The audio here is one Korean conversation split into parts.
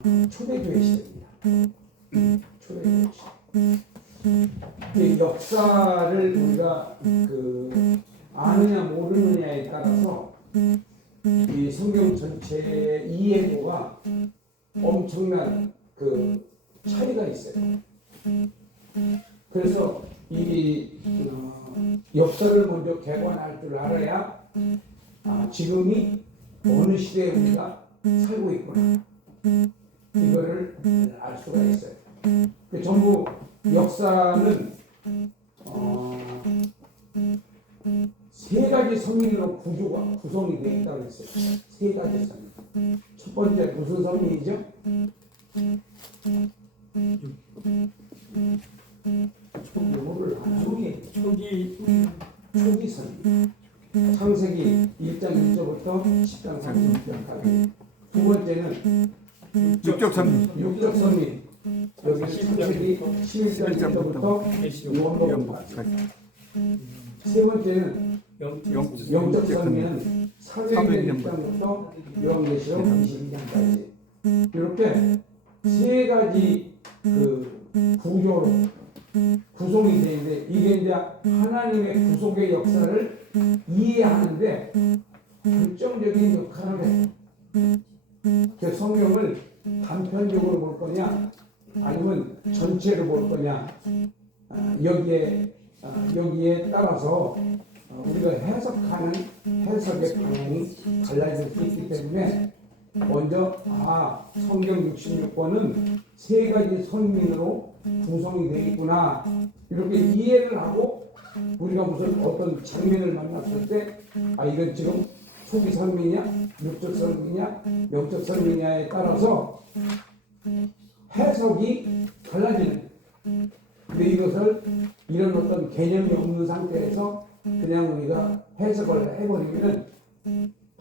초대교회 시대입니다. 초대교회 시대. 이 역사를 우리가 아느냐 모르느냐에 따라서 이 성경 전체의 이해도가 엄청난 차이가 있어요. 그래서 이 역사를 먼저 개관할 줄 알아야 지금이 어느 시대에 우리가 살고 있구나 이거를 알 수가 있어요. 전부 역사는 세 가지 성민으로 구성이 되어 있다고 했어요. 세 가지 성민. 첫 번째 무슨 성민이죠? 초기 성민. 창세기 1장 1절부터 10장 36절까지. 두 번째는 육적 성민. 육적 성민. 여기 창세기 11장부터 요한복음까지. 세 번째는 영적 성민은 사도행전 1장부터 요한계시록 22장까지. 이렇게 세 가지 구조로 구성이 되는데 이게 이제 하나님의 구속의 역사를 이해하는데 결정적인 역할을 해요. 그 성경을 단편적으로 볼 거냐 아니면 전체를 볼 거냐 여기에 따라서 우리가 해석하는 해석의 방향이 달라질 수 있기 때문에 먼저 성경 66권은 세 가지 성민으로 구성이 되어 있구나 이렇게 이해를 하고 우리가 무슨 어떤 장면을 만났을 때 이건 지금 초기 성민이냐 육적 성민이냐 영적 성민이냐에 따라서 해석이 달라지는. 근데 이것을 이런 어떤 개념이 없는 상태에서 그냥 우리가 해석을 해버리면은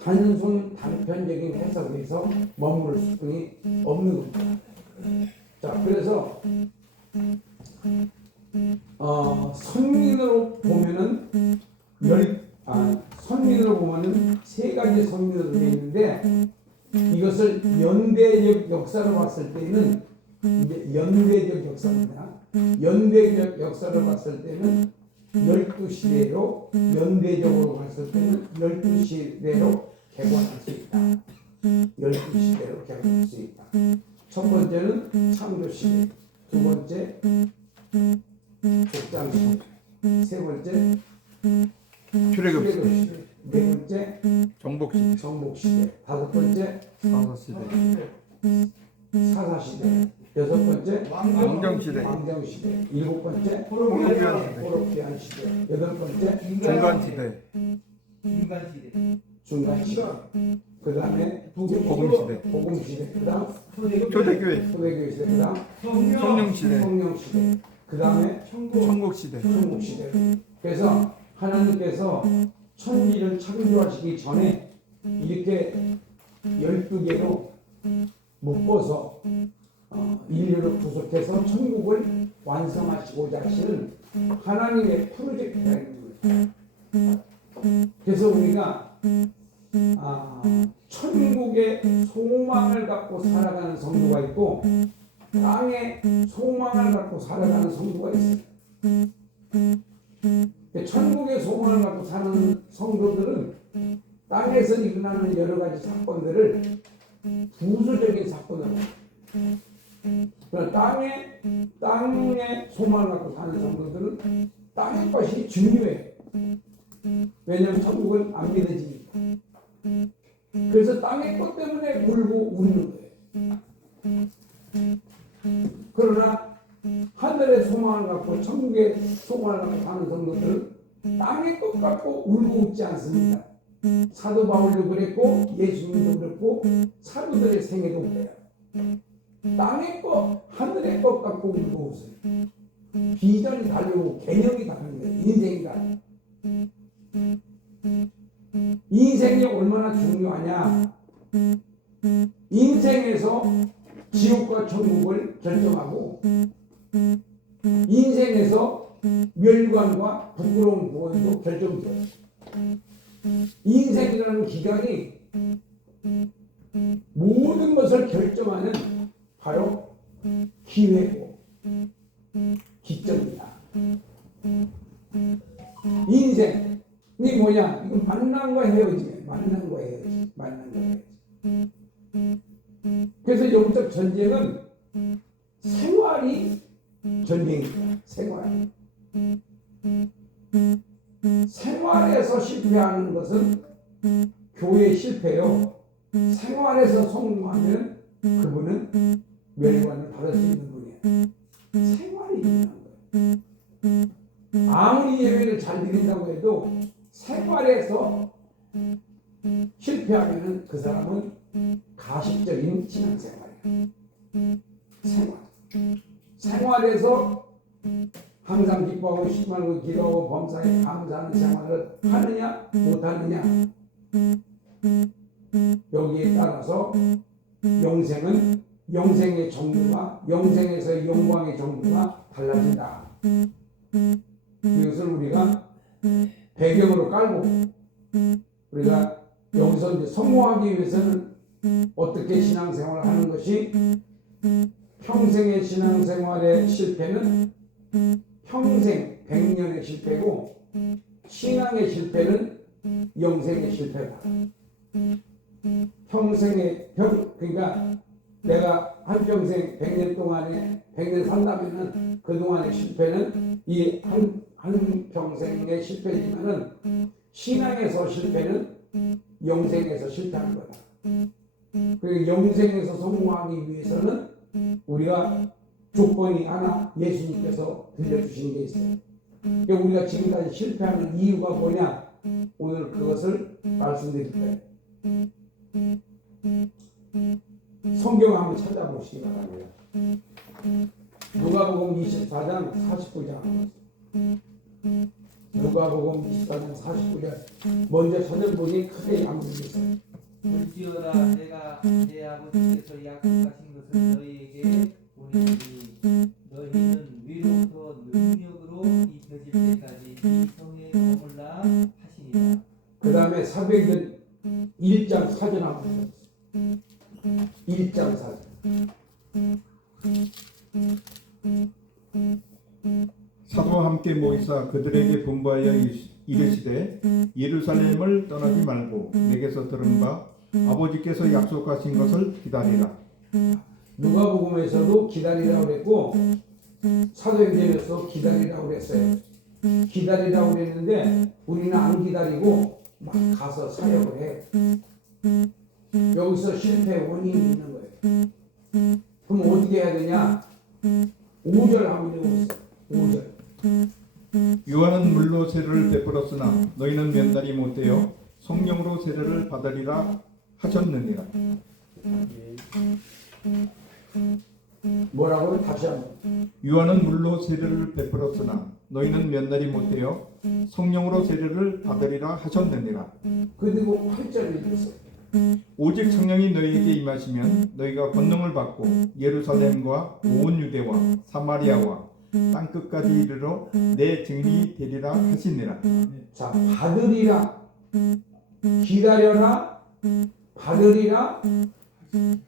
단순 단편적인 해석에서 머무를 수준이 없는 겁니다. 자, 그래서 선민으로 보면은 선민으로 보면은 세 가지 선민으로 되어 있는데 이것을 연대적 역사로 봤을 때는 이제 연대적 역사입니다. 연대적 역사로 봤을 때는 12시대로 연대적으로 봤을 때는 12시대로 개관할 수 있다. 12시대로 개관할 수 있다. 첫 번째는 창조시대, 두 번째 족장시대, 세 번째 출애굽시대, 네 번째 정복시대, 다섯 번째 사사시대, 여섯 번째 왕정시대, 일곱 번째 호로피안시대, 여덟 번째 중간시대, 그 다음에 복음시대, 그 다음 초대교회 시대, 그 다음 성령시대, 그 다음에 천국시대. 그래서 하나님께서 천지를 창조하시기 전에 이렇게 12개로 묶어서 인류를 구속해서 천국을 완성하시고자 하시는 하나님의 프로젝트가 있는 거예요. 그래서 우리가 천국의 소망을 갖고 살아가는 성도가 있고 땅에 소망을 갖고 살아가는 성도가 있어요. 천국의 소망을 갖고 사는 성도들은 땅에서 일어나는 여러 가지 사건들을 부수적인 사건으로 땅의 소망을 갖고 사는 성도들은 땅의 것이 중요해요. 왜냐하면 천국은 안 믿어지니까. 그래서 땅의 것 때문에 울고 웃는 거예요. 그러나 하늘의 소망을 갖고 천국의 소망을 갖고 사는 성도들은 땅의 것 갖고 울고 웃지 않습니다. 사도 바울도 그랬고 예수님도 그랬고 사도들의 생애도 그래요. 땅의 것, 하늘의 것 갖고 울고 웃어요. 비전이 다르고 개념이 다른 거예요. 인생이 다르고. 인생이 얼마나 중요하냐. 인생에서 지옥과 천국을 결정하고 인생에서 멸관과 부끄러운 구원도 결정돼요. 인생이라는 기간이 모든 것을 결정하는 기회고 기점이야. 인생이 뭐냐? 이거 만남과 헤어짐이야. 만남과 헤어짐. 만남과 헤어짐. 그래서 영적 전쟁은 생활이 전쟁이다. 생활. 생활에서 실패하는 것은 교회 실패요. 생활에서 성공하면 그분은 멸관을 받을 수 있는 분이에요. 생활이 중요한 거예요. 아무리 예배를 잘 드린다고 해도 생활에서 실패하면 그 사람은 가식적인 신앙생활이에요. 생활. 생활에서 항상 기뻐하고 심하고 기도하고 범사에 감사하는 생활을 하느냐 못하느냐 여기에 따라서 영생은 영생의 정도가 영생에서의 영광의 정도가 달라진다. 이것을 우리가 배경으로 깔고 우리가 여기서 이제 성공하기 위해서는 어떻게 신앙생활을 하는 것이 평생의 신앙생활의 실패는 평생 100년의 실패고 신앙의 실패는 영생의 실패다. 평생의 그러니까 내가 한평생 100년 동안에 100년 산다면은 그동안의 실패는 이 한평생의 실패지만은 신앙에서 실패는 영생에서 실패하는 거다. 그리고 영생에서 성공하기 위해서는 우리가 조건이 하나 예수님께서 들려주신 게 있어요. 그러니까 우리가 지금까지 실패하는 이유가 뭐냐? 오늘 그것을 말씀드릴 거예요. 성경 한번 찾아보시기 바랍니다. 누가복음 24장 49장. 누가복음 24장 49절. 먼저 찾아보니 크게 양분이있어요. 볼지어다 내가 내 아버지께서 약속하신 것을 너희에게 보내니 너희는 위로부터 능력으로 입혀질 때까지 이 성에 머물라 하시니라. 그 다음에 사도행전 1장 4절 한번 보세요. 1장 4절. 사도와 함께 모이사 그들에게 분부하여 이르시되 예루살렘을 떠나지 말고 내게서 들은 바 아버지께서 약속하신 것을 기다리라. 누가복음에서도 기다리라고 그랬고 사도행전에서 기다리라고 그랬어요. 기다리라고 그랬는데 우리는 안 기다리고 막 가서 사역을 해. 여기서 실패 원인이 있는 거예요. 그럼 어떻게 해야 되냐? 5절 한번 읽어보세요. 5절. 요한은 물로 세례를 베풀었으나 너희는 면달이 못되어 성령으로 세례를 받으리라 하셨느니라. 뭐라고? 다시 한번. 요한은 물로 세례를 베풀었으나 너희는 면달이 못되어 성령으로 세례를 받으리라 하셨느니라. 그리고 8절 읽으세요. 오직 성령이 너희에게 임하시면 너희가 권능을 받고 예루살렘과 온 유대와 사마리아와 땅끝까지 이르러 내 증인이 되리라 하시니라. 자, 받으리라, 기다려라, 받으리라,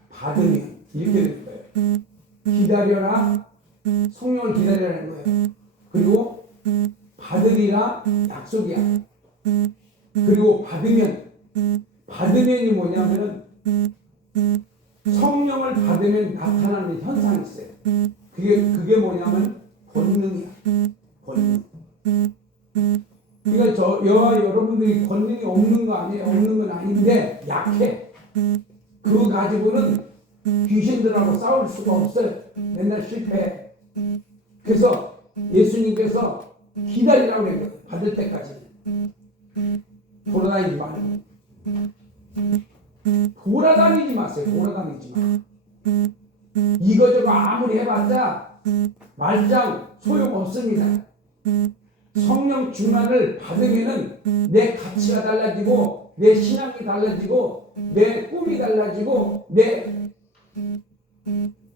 받으면 이렇게 될 거예요. 기다려라, 성령을 기다리라는 거예요. 그리고 받으리라, 약속이야. 그리고 받으면이 뭐냐면은 성령을 받으면 나타나는 현상이 있어요. 그게 뭐냐면 권능이야. 권능. 그러니까 저와 여러분들이 권능이 없는 거 아니에요. 없는 건 아닌데 약해. 그거 가지고는 귀신들하고 싸울 수가 없어요. 맨날 실패해. 그래서 예수님께서 기다리라고 그래요. 받을 때까지. 돌아다니지 말고. 돌아다니지 마세요. 돌아다니지 마. 이거저거 아무리 해봤자 말짱 소용없습니다. 성령 충만을 받으면은 내 가치가 달라지고 내 신앙이 달라지고 내 꿈이 달라지고 내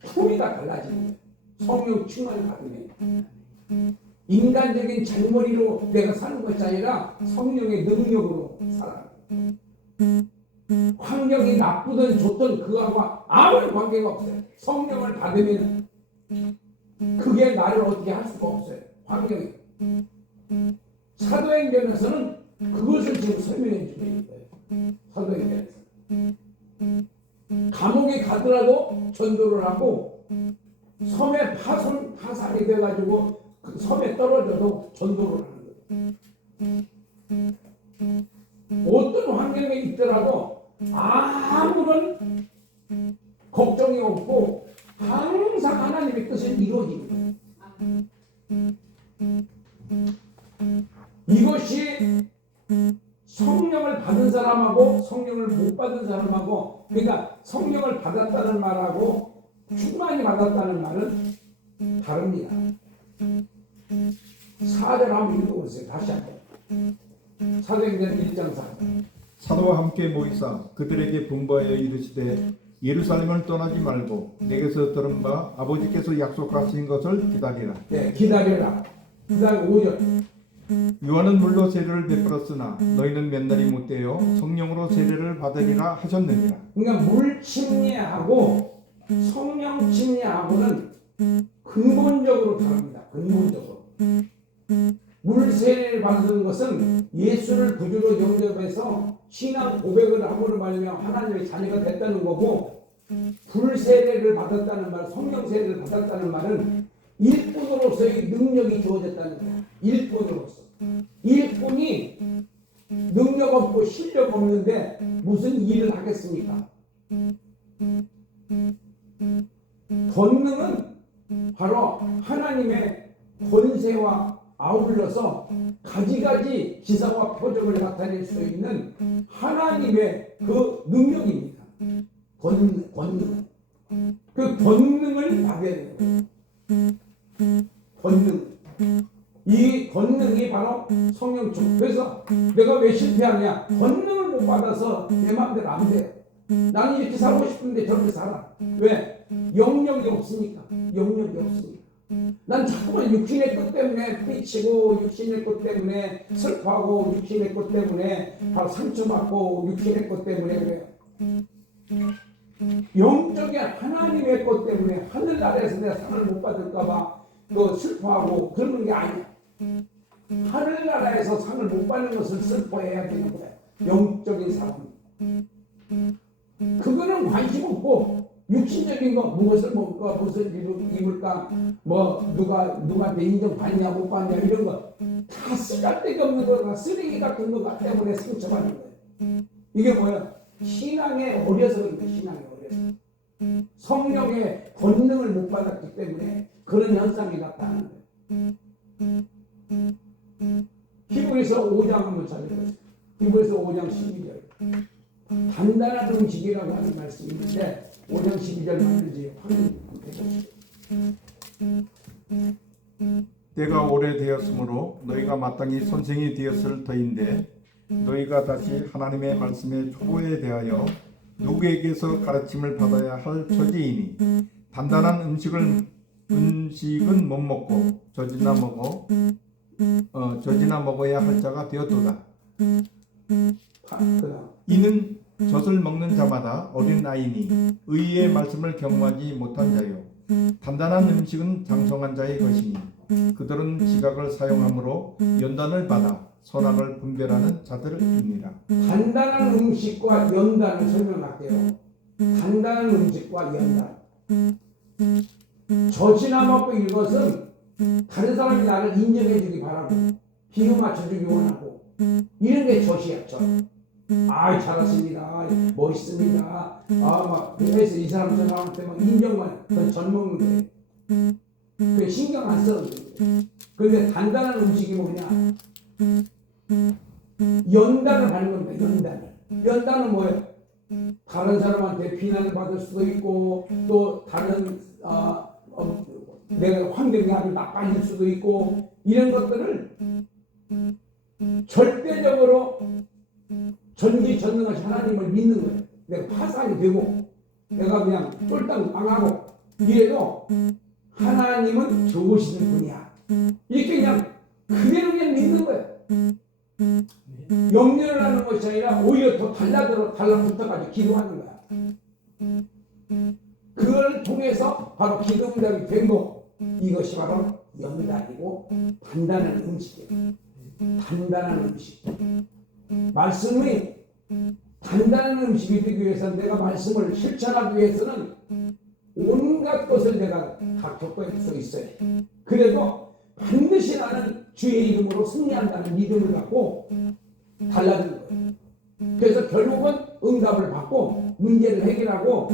품위가 달라집니다. 성령 충만을 받으면 인간적인 잔머리로 내가 사는 것이 아니라 성령의 능력으로 살아요. 환경이 나쁘든 좋든 그거하고 아무런 관계가 없어요. 성령을 받으면 그게 나를 어떻게 할 수가 없어요. 환경이. 사도행전에서는 그것을 지금 설명해 주고 있는 거예요. 사도행전에서. 감옥에 가더라도 전도를 하고 섬에 파산이 돼가지고 그 섬에 떨어져도 전도를 하는 거예요. 어떤 환경에 있더라도 아무런 걱정이 없고 항상 하나님의 뜻을 이루어지는 거예요. 이것이 성령을 받은 사람하고 성령을 못 받은 사람하고, 그러니까 성령을 받았다는 말하고 충만히 받았다는 말은 다릅니다. 4절 한번 읽어보세요. 다시 한번. 사도행전 1장 4절. 사도와 함께 모이사 그들에게 분부하여 이르시되 예루살렘을 떠나지 말고 내게서 들은 바 아버지께서 약속하신 것을 기다리라. 네, 기다려라. 그 다음에 5절. 요한은 물로 세례를 베풀었으나 너희는 몇 날이 못되어 성령으로 세례를 받으리라 하셨느니라. 그러니까 물 침례하고 성령 침례하고는 근본적으로 다릅니다. 근본적으로. 물 세례를 받는 것은 예수를 구주로 영접해서 신앙 고백을 함으로 말미암아 하나님의 자녀가 됐다는 거고, 불 세례를 받았다는 말, 성령 세례를 받았다는 말은 일꾼으로서의 능력이 주어졌다는 거예요. 일꾼으로서. 일꾼이 능력 없고 실력 없는데 무슨 일을 하겠습니까? 권능은 바로 하나님의 권세와 아울러서 가지가지 기사와 표적을 나타낼 수 있는 하나님의 그 능력입니다. 권능. 그 권능을 받아야 돼요. 권능. 이 권능이 바로 성령충. 그래서 내가 왜 실패하냐? 권능을 못 받아서 내 마음대로 안 돼요. 나는 이렇게 살고 싶은데 저렇게 살아. 왜? 영역이 없으니까. 영역이 없으니까. 난 자꾸만 육신의 것 때문에 삐치고, 육신의 것 때문에 슬퍼하고, 육신의 것 때문에 바로 상처받고, 육신의 것 때문에 그래요. 영적인 하나님의 것 때문에 하늘나라에서 내가 상을 못 받을까봐 그 슬퍼하고 그러는 게 아니야. 하늘나라에서 상을 못 받는 것을 슬퍼해야 되는 거야. 영적인 사람. 그거는 관심 없고 육신적인 거, 무엇을 먹을까, 무엇을 입을까, 뭐 누구한테 인정받냐 못 받냐 이런 거 다 쓰잘데기 없는 거가 쓰레기 같은 거 때문에 상처받는 거예요. 이게 뭐야? 신앙에 어려서 그런 거예요. 신앙에 어려서. 성령의 권능을 못 받았기 때문에 그런 현상이 나타나는 거예요. 히브리서 5장 한번 찾아보세요. 히브리서 5장 12절. 단단한 음식이라고 하는 말씀이 있는데 5장 12절 맞는지 확인해 보시죠. 때가 오래되었으므로 너희가 마땅히 선생이 되었을 터인데 너희가 다시 하나님의 말씀의 초보에 대하여 누구에게서 가르침을 받아야 할 처지이니 단단한 음식은 못 먹고 젖이나 먹어야 할 자가 되었도다. 이는 젖을 먹는 자마다 어린 아이니 의의 말씀을 경험하지 못한 자요 단단한 음식은 장성한 자의 것이니 그들은 지각을 사용함으로 연단을 받아 선악을 분별하는 자들입니다. 단단한 음식과 연단을 설명할게요. 단단한 음식과 연단. 젖이나 먹고 이것은 다른 사람이 나를 인정해 주기 바라고 비교 맞춰주기 원하고 이런 게 젖이야. 젖. 아, 잘하십니다. 멋있습니다. 막 그래서 이 사람 저 사람한테 막 인정만 그건 젖 먹는 거예요. 그 신경 안 써도 돼요. 그런데 단단한 음식이 뭐냐? 연단을 하는 겁니다. 연단을. 연단은 뭐예요? 다른 사람한테 비난을 받을 수도 있고 또 다른 내가 환경이 아주 나빠질 수도 있고 이런 것들을 절대적으로 전지전능하신 하나님을 믿는 거예요. 내가 파산이 되고 내가 그냥 쫄딱 망하고 이래도 하나님은 좋으신 분이야. 이렇게 그냥 그대로 그냥 믿는 거예요. 염려를 하는 것이 아니라 오히려 더 달라붙어가지고 기도하는 거야. 그걸 통해서 바로 기도 응답이 된 거. 이것이 바로 연단이고 단단한 음식이에요. 단단한 음식. 말씀이 단단한 음식이 되기 위해서는 내가 말씀을 실천하기 위해서는 온갖 것을 내가 다 겪을 수 있어요. 그래도 반드시 나는 주의 이름으로 승리한다는 믿음을 갖고 달라지는 거예요. 그래서 결국은 응답을 받고 문제를 해결하고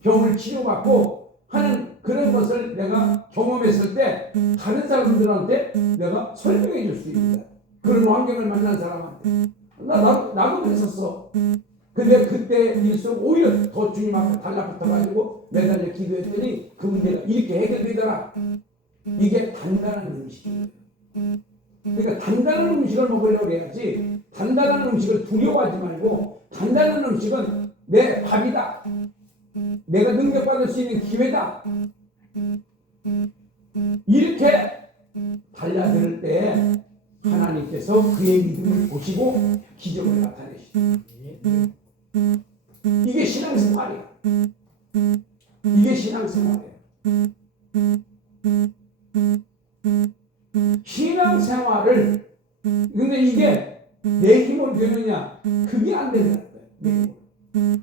병을 치료받고 하는 그런 것을 내가 경험했을 때 다른 사람들한테 내가 설명해 줄 수 있는 거야. 그런 환경을 만난 사람한테 나도 그랬었어. 근데 그때일수록 오히려 더 주님 앞에 달라붙어가지고 매달려 기도했더니 그 문제가 이렇게 해결되더라. 이게 단단한 음식이에요. 그러니까 단단한 음식을 먹으려고 해야지 단단한 음식을 두려워하지 말고 단단한 음식은 내 밥이다. 내가 능력받을 수 있는 기회다. 이렇게 달라들 때 하나님께서 그의 믿음을 보시고 기적을 나타내시죠. 이게 신앙생활이야. 이게 신앙생활이야. 신앙생활을 근데 이게 내 힘으로 되느냐? 그게 안 된다는 거예요.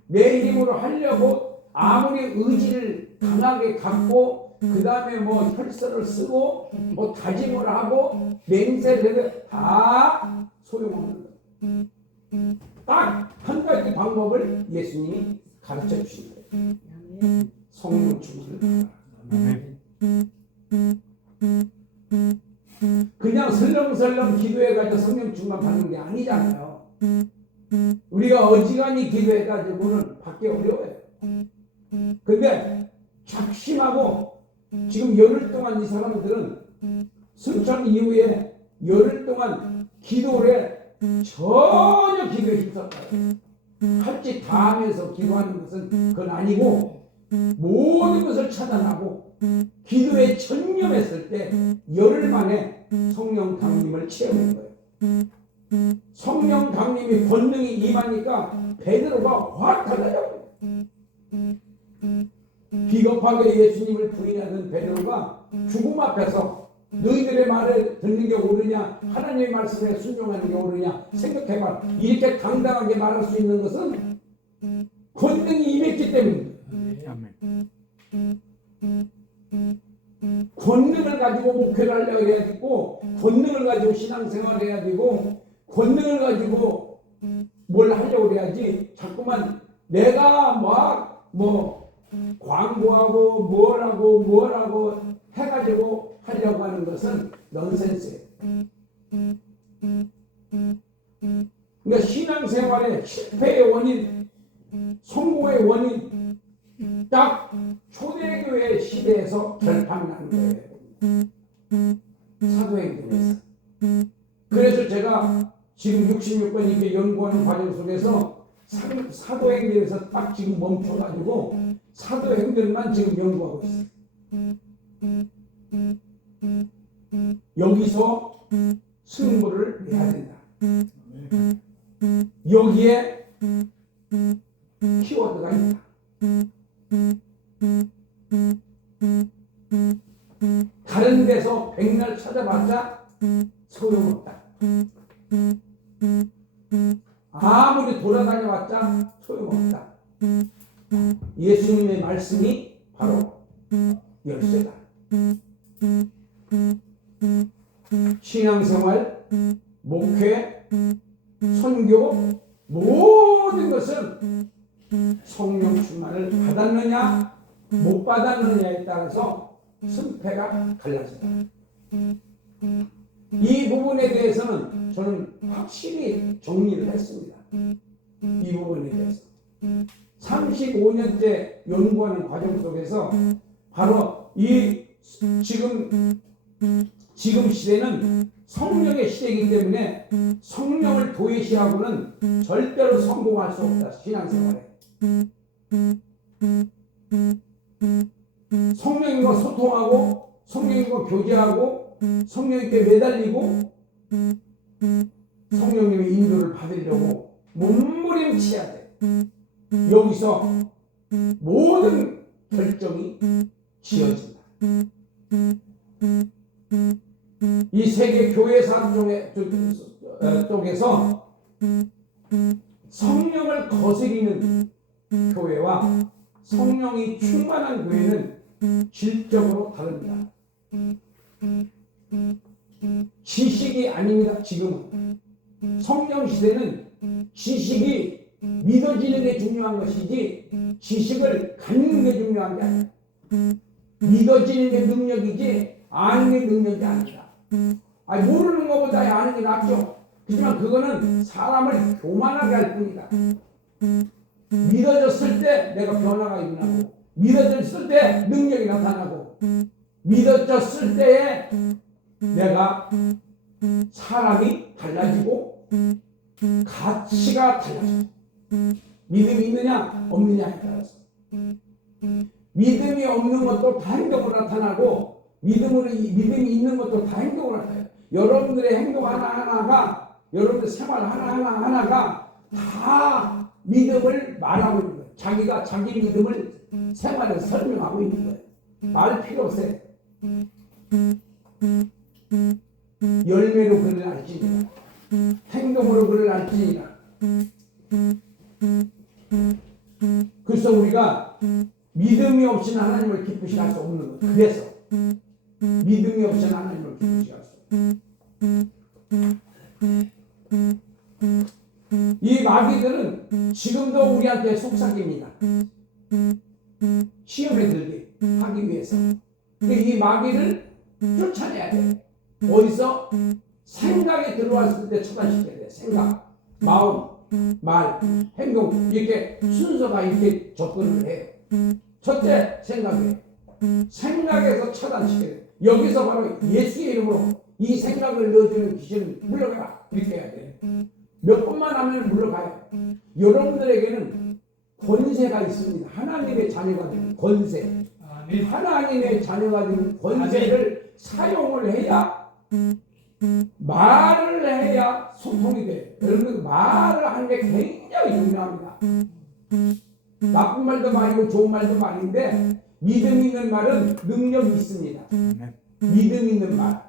내 힘으로 하려고 아무리 의지를 강하게 갖고 그 다음에 뭐 혈서를 쓰고 뭐 다짐을 하고 맹세를 해도 다 소용없는 거예요. 딱 한 가지 방법을 예수님이 가르쳐 주신 거예요. 성령 충만을 받아라. 그냥 설렁설렁 기도해가지고 성령 충만 받는 게 아니잖아요. 우리가 어지간히 기도해가지고는 받기 어려워요. 근데 작심하고 지금 열흘 동안 이 사람들은 승천 이후에 열흘 동안 기도를 해. 전혀 기도에 힘썼어요. 할 짓 다 하면서 기도하는 것은 그건 아니고 모든 것을 차단하고 기도에 전념했을 때 열흘 만에 성령 강림을 체험한 거예요. 성령 강림이 권능이 임하니까 베드로가 확 달라요. 비겁하게 예수님을 부인하던 베드로가 죽음 앞에서 너희들의 말을 듣는 게 옳으냐 하나님의 말씀에 순종하는 게 옳으냐 생각해봐. 이렇게 당당하게 말할 수 있는 것은 권능이 임했기 때문입니다. 권능을 가지고 목회를 하려고 해야 되고 권능을 가지고 신앙생활을 해야 되고 권능을 가지고 뭘 하려고 해야지 자꾸만 내가 막 뭐 광고하고 뭐라고 해가지고 하려고 하는 것은 넌센스예요. 그러니까 신앙생활의 실패의 원인, 성공의 원인 딱 초대교회 시대에서 결판난 거예요. 사도행전에서. 그래서 제가 지금 66번 이렇게 연구하는 과정 속에서 사도행전에서 딱 지금 멈춰가지고 사도행전만 지금 연구하고 있어요. 여기서 승부를 내야 된다. 여기에 키워드가 있다. 다른 데서 백날 찾아봤자 소용없다. 아무리 돌아다녀봤자 소용없다. 예수님의 말씀이 바로 열쇠다. 신앙생활, 목회, 선교 모든 것은 성령 충만을 받았느냐 못 받았느냐에 따라서 승패가 달라진다. 이 부분에 대해서는 저는 확실히 정리를 했습니다. 이 부분에 대해서 35년째 연구하는 과정 속에서 바로 이 지금 시대는 성령의 시대이기 때문에 성령을 도외시하고는 절대로 성공할 수 없다. 신앙생활에 성령님과 소통하고 성령님과 교제하고 성령님께 매달리고 성령님의 인도를 받으려고 몸부림쳐야 돼. 여기서 모든 결정이 지어진다. 이 세계 교회사 쪽에서 성령을 거스리는 교회와 성령이 충만한 교회는 질적으로 다릅니다. 지식이 아닙니다. 지금은 성령 시대는 지식이 믿어지는 게 중요한 것이지 지식을 갖는 게 중요한 게 아니야. 믿어지는 게 능력이지 아는 게 능력이 아니다. 모르는 것보다 아는 게 낫죠. 하지만 그거는 사람을 교만하게 할 뿐이다. 믿어졌을 때 내가 변화가 일어나고 믿어졌을 때 능력이 나타나고 믿어졌을 때에 내가 사람이 달라지고 가치가 달라져. 믿음이 있느냐 없느냐에 따라서 믿음이 없는 것도 다 행동으로 나타나고 믿음이 있는 것도 다 행동으로 나타나요. 여러분들의 행동 하나하나가 여러분들 생활 하나하나가 다 믿음을 말하고 있는 거예요. 자기가 자기 믿음을 생활에서 설명하고 있는 거예요. 말 필요 없어요. 열매로 그를 알지니라 행동으로 그를 알지니라. 그래서 우리가 믿음이 없이는 하나님을 기쁘시게 할 수 없는 거예요. 그래서 믿음이 없이는 하나님을 기쁘시게 할 수 없어요. 이 마귀들은 지금도 우리한테 속삭입니다. 시험에 들게 하기 위해서. 이 마귀를 쫓아내야 돼. 어디서? 생각에 들어왔을 때 처단시켜야 돼. 생각, 마음, 말, 행동 이렇게 순서가 이렇게 접근을 해요. 첫째 생각에서 차단시켜야 돼. 여기서 바로 예수의 이름으로 이 생각을 넣어주는 귀신을 물러가라 이렇게 해야 돼. 몇 번만 하면 물러가요. 여러분들에게는 권세가 있습니다. 하나님의 자녀가 되는 권세. 하나님의 자녀가 되는 권세를 사용을 해야 말을 해야 소통이 돼. 여러분 말을 하는 게 굉장히 중요합니다. 나쁜 말도 말이고 좋은 말도 말인데 믿음 있는 말은 능력이 있습니다. 믿음 있는 말.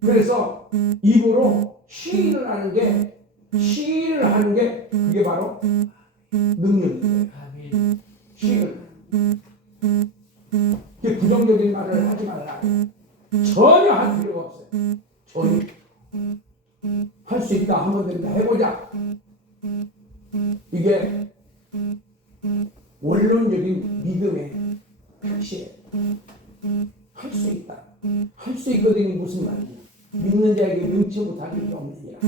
그래서 입으로 시인을 하는 게 그게 바로 능력이에요. 시인을. 부정적인 말을 하지 말라. 전혀 할 필요가 없어요. 전혀. 할 수 있다. 한번 된다. 해보자. 이게 원론적인 믿음의 표시예요. 할 수 있다. 할 수 있거든요. 무슨 말이냐. 믿는 자에게 능치 못할 일이 없느니라.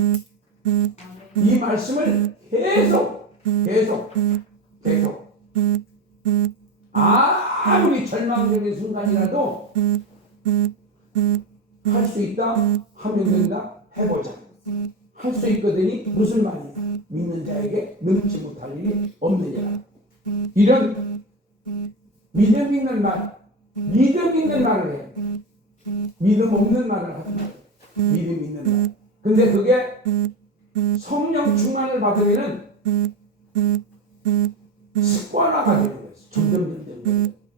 이 말씀을 계속 아무리 절망적인 순간이라도 할 수 있다. 하면 된다. 해보자. 할 수 있거든요. 무슨 말이냐. 믿는 자에게 능치 못할 일이 없느니라. 이런 믿음 있는 말을 해. 믿음 없는 말을 하지 말고 믿음 있는 말. 근데 그게 성령 충만을 받으면은 습관화가 되는 거예요. 점점.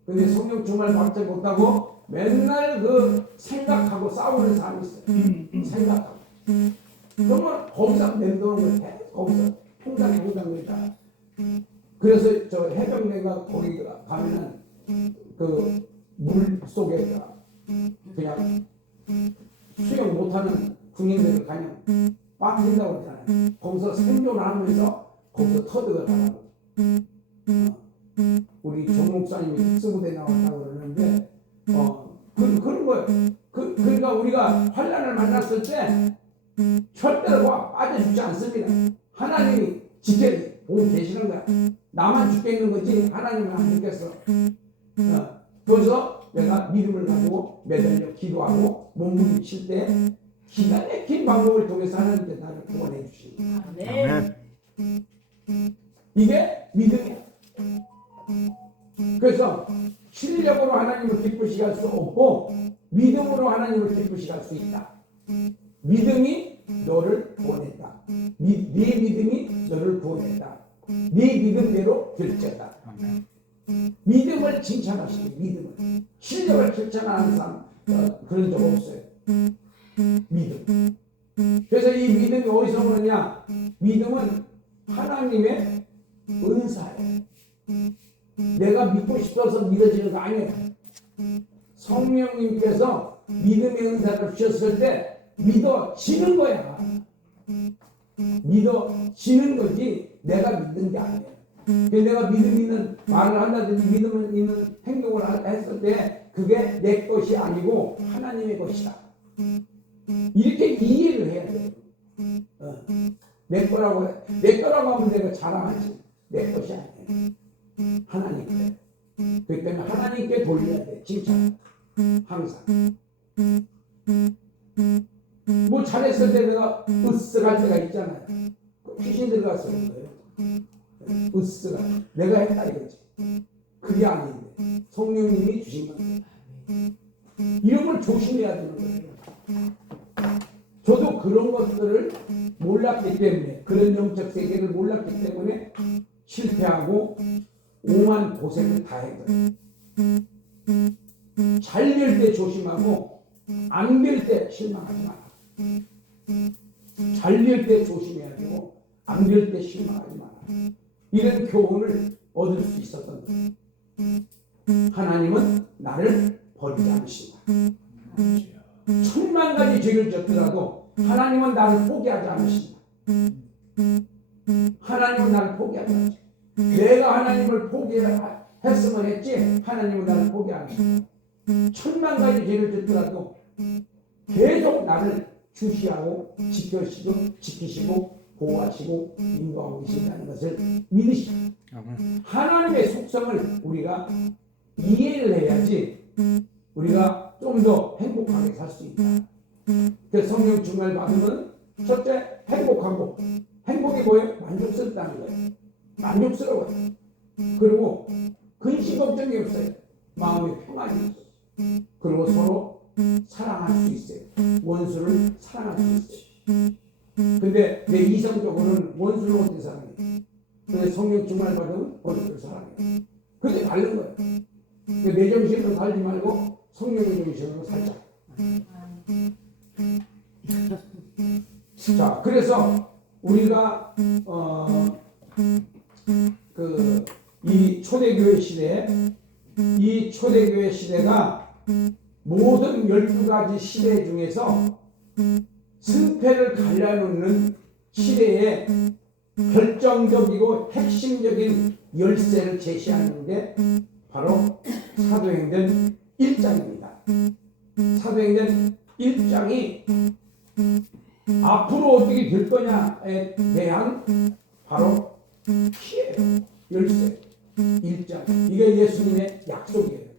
근데 성령 충만을 받지 못하고 맨날 그 생각하고 싸우는 사람이 있어요. 생각하고. 그러면 거기서 맴도는 거예요. 거기서 통장 그래서 저 해병대가 거기 가면은 그 물 속에 그냥 수영 못하는 군인들을 그냥 빠뜨린다고 그러잖아요. 거기서 생존하면서 거기서 터득을 하라고. 우리 정 목사님이 특수부대 나왔다고 그러는데 그런 거예요. 그러니까 우리가 환난을 만났을 때 절대로 빠져주지 않습니다. 하나님이 지켜보고 계시는 거야. 나만 죽겠는 거지 하나님은 안 죽겠어. 그래서 내가 믿음을 가지고 매달려 기도하고 몸부림칠 때 기가 막힌 방법을 통해서 하나님께 나를 구원해 주십니다. 아멘. 이게 믿음이야. 그래서 실력으로 하나님을 기쁘시게 할 수 없고 믿음으로 하나님을 기쁘시게 할 수 있다. 믿음이 너를 구원했다. 네 믿음이 너를 구원했다. 네 믿음대로 될지어다. 믿음을 칭찬하시고 믿음을 실력을 칭찬하는 사람 그런 적 없어요. 믿음. 그래서 이 믿음이 어디서 오느냐? 믿음은 하나님의 은사예요. 내가 믿고 싶어서 믿어지는 거 아니에요. 성령님께서 믿음의 은사를 주셨을 때 믿어지는 거야. 믿어지는 거지 내가 믿는 게 아니에요. 내가 믿음 있는 말을 한다든지 믿음 있는 행동을 했을 때 그게 내 것이 아니고 하나님의 것이다. 이렇게 이해를 해야 돼요. 내 거라고 하면 내가 자랑하지. 내 것이 아니에요. 하나님께. 그렇기 때문에 하나님께 돌려야 돼. 칭찬. 항상. 뭐 잘했을 때 내가 으쓱할 때가 있잖아요. 귀신 들어가서 그런 거예요. 으쓱할 내가 했다 이거지. 그게 아닌데 성령님이 주신 건데 이런 걸 조심해야 되는 거예요. 저도 그런 것들을 몰랐기 때문에 그런 영적 세계를 몰랐기 때문에 실패하고 오만 고생을 다 했거든요. 잘 될 때 조심하고 안 될 때 실망하지 마라. 잘 될 때 조심해야 되고 안 될 때 실망하지 마라. 이런 교훈을 얻을 수 있었던 거예요. 하나님은 나를 버리지 않으신다. 천만 가지 죄를 졌더라도 하나님은 나를 포기하지 않으신다. 하나님은 나를 포기하지 않으신다. 내가 하나님을 포기했으면 했지 하나님은 나를 포기 안 하신다. 천만 가지 죄를 졌더라도 계속 나를 주시하고 지키시고 보호하시고 인도하고 계신다는 것을 믿으시고 하나님의 속성을 우리가 이해를 해야지 우리가 좀 더 행복하게 살 수 있다. 그래서 성령 충만을 받으면 첫째 행복하고 행복이 뭐예요? 만족스럽다는 거예요. 만족스러워요. 그리고 근심 걱정이 없어요. 마음에 평안이 있어요. 그리고 서로 사랑할 수 있어요. 원수를 사랑할 수 있어요. 근데 내 이성적으로는 원수를 어떻게 사랑해? 근데 성령 충만을 받으면 원수를 사랑해. 그게 다른 거예요. 내 정신으로 살지 말고 성령의 정신으로 살자. 자, 그래서 우리가 이 초대교회 시대, 이 초대교회 시대가 모든 12가지 시대 중에서 승패를 갈라놓는 시대에 결정적이고 핵심적인 열쇠를 제시하는 게 바로 사도행전 1장입니다. 사도행전 1장이 앞으로 어떻게 될 거냐에 대한 바로 키예요. 열쇠 1장. 이게 예수님의 약속이에요.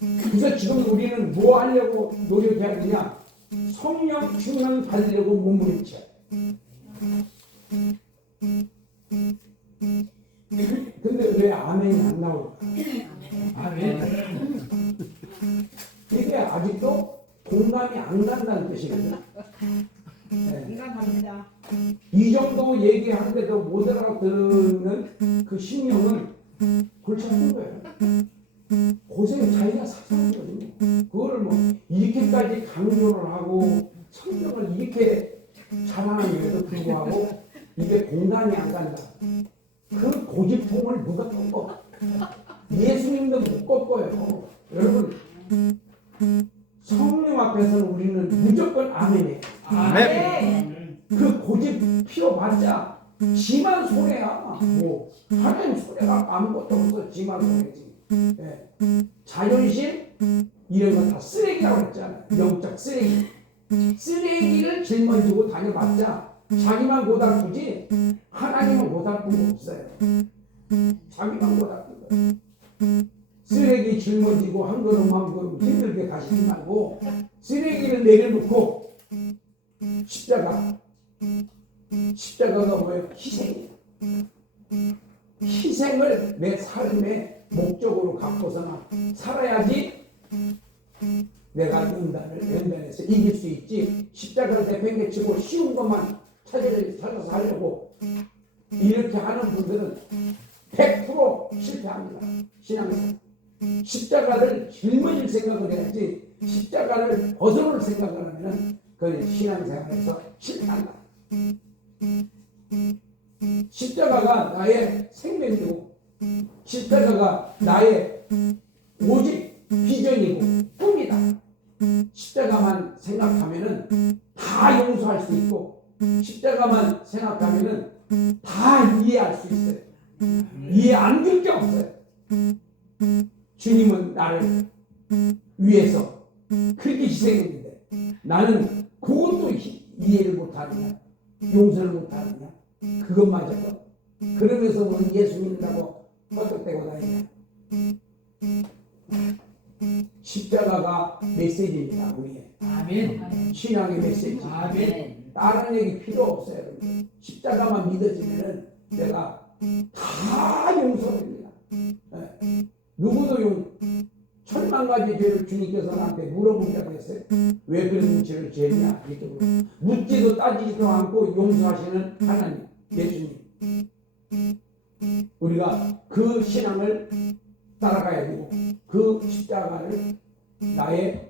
그래서 지금 우리는 뭐 하려고 노력해야 되냐? 성령 충만 받으려고 몸부림쳐요. 근데 왜 아멘이 안 나올까? 아멘. 이게 아직도 공감이 안 간다는 뜻이거든요. 네. 인간합니다. 이 정도 얘기하는데도 못 알아듣는 그 신령은 골치 아픈 거예요. 고생 자기가 사서 하거든요. 그거를 뭐 이렇게까지 강조를 하고 성경을 이렇게 자랑함에도 불구하고 이게 공감이 안 간다. 그 고집통을 누가 꺾어? 예수님도 못 꺾어요. 여러분 성령 앞에서는 우리는 무조건 아멘이에요. 아멘. 그 고집 피워봤자 지만 손해야. 뭐 하나님 손해가 아무것도 없어. 지만 손해지. 예. 자존심 이런 거 다 쓰레기라고 했잖아요. 영적 쓰레기. 쓰레기를 짊어지고 다녀봤자 자기만 고달프지 하나님은 고달픈 거 없어요. 자기만 고달픈 거예요. 쓰레기 짊어지고 한 걸음 한 걸음 힘들게 가시지 말고 쓰레기를 내려놓고 십자가가 뭐예요? 희생이에요. 희생을 내 삶의 목적으로 갖고서나 살아야지 내가 연단해서 이길 수 있지. 십자가를 내팽개치고 쉬운 것만 찾아서 하려고 이렇게 하는 분들은 100% 실패합니다. 신앙생활. 십자가를 짊어질 생각을 해야지 십자가를 벗어놓을 생각을 하면 그건 신앙생활에서 실패한다. 십자가가 나의 생명이고 십자가가 나의 오직 비전이고 꿈이다. 십자가만 생각하면은 다 용서할 수 있고 십자가만 생각하면은 다 이해할 수 있어요. 이해 안 될 게 없어요. 주님은 나를 위해서 그렇게 희생했는데 나는 그것도 이해를 못하느냐 용서를 못하느냐 그것마저도 그러면서 우리 예수 믿는다고 헛떡대고 다니냐. 십자가가 메시지입니다. 우리의 아멘. 신앙의 메시지. 아멘. 다른 얘기 필요 없어요. 여러분. 십자가만 믿어지면은 내가 다 용서합니다. 네. 누구도 천만 가지 죄를 주님께서 나한테 물어보게 하겠어요. 왜 그런 죄를 지었냐 이렇게 물어. 묻지도 따지지도 않고 용서하시는 하나님 예수님. 우리가 그 신앙을 따라가야 되고 그 십자가를 나의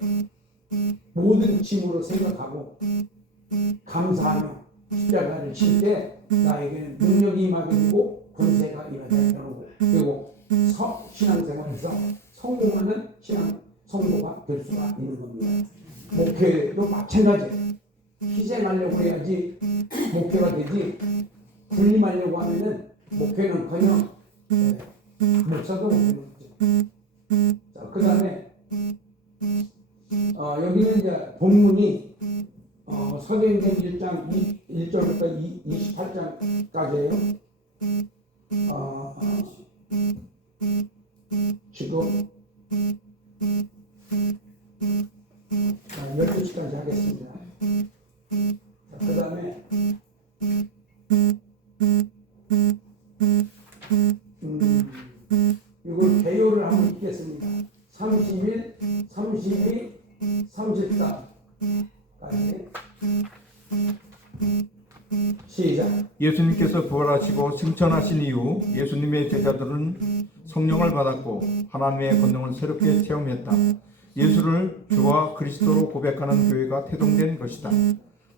모든 짐으로 생각하고 감사하며 십자가를 칠 때 나에게는 능력이 임하게 되고 권세가 임하게 되고 그리고 신앙생활에서 성공하는 신앙 성도가 될 수가 있는 겁니다. 목회도 마찬가지예요. 희생하려고 해야지 목회가 되지 군림하려고 하면은 목회는 그냥 목사도 목회는 거죠. 자, 그 다음에 여기는 이제 본문이 사도행전 1장 1절부터 28장까지예요. 지금 12시까지 하겠습니다. 그 다음에 이걸 개요를 한번 읽겠습니다. 31, 32, 34까지 시작. 예수님께서 부활하시고 승천하신 이후 예수님의 제자들은 성령을 받았고 하나님의 권능을 새롭게 체험했다. 예수를 주와 그리스도로 고백하는 교회가 태동된 것이다.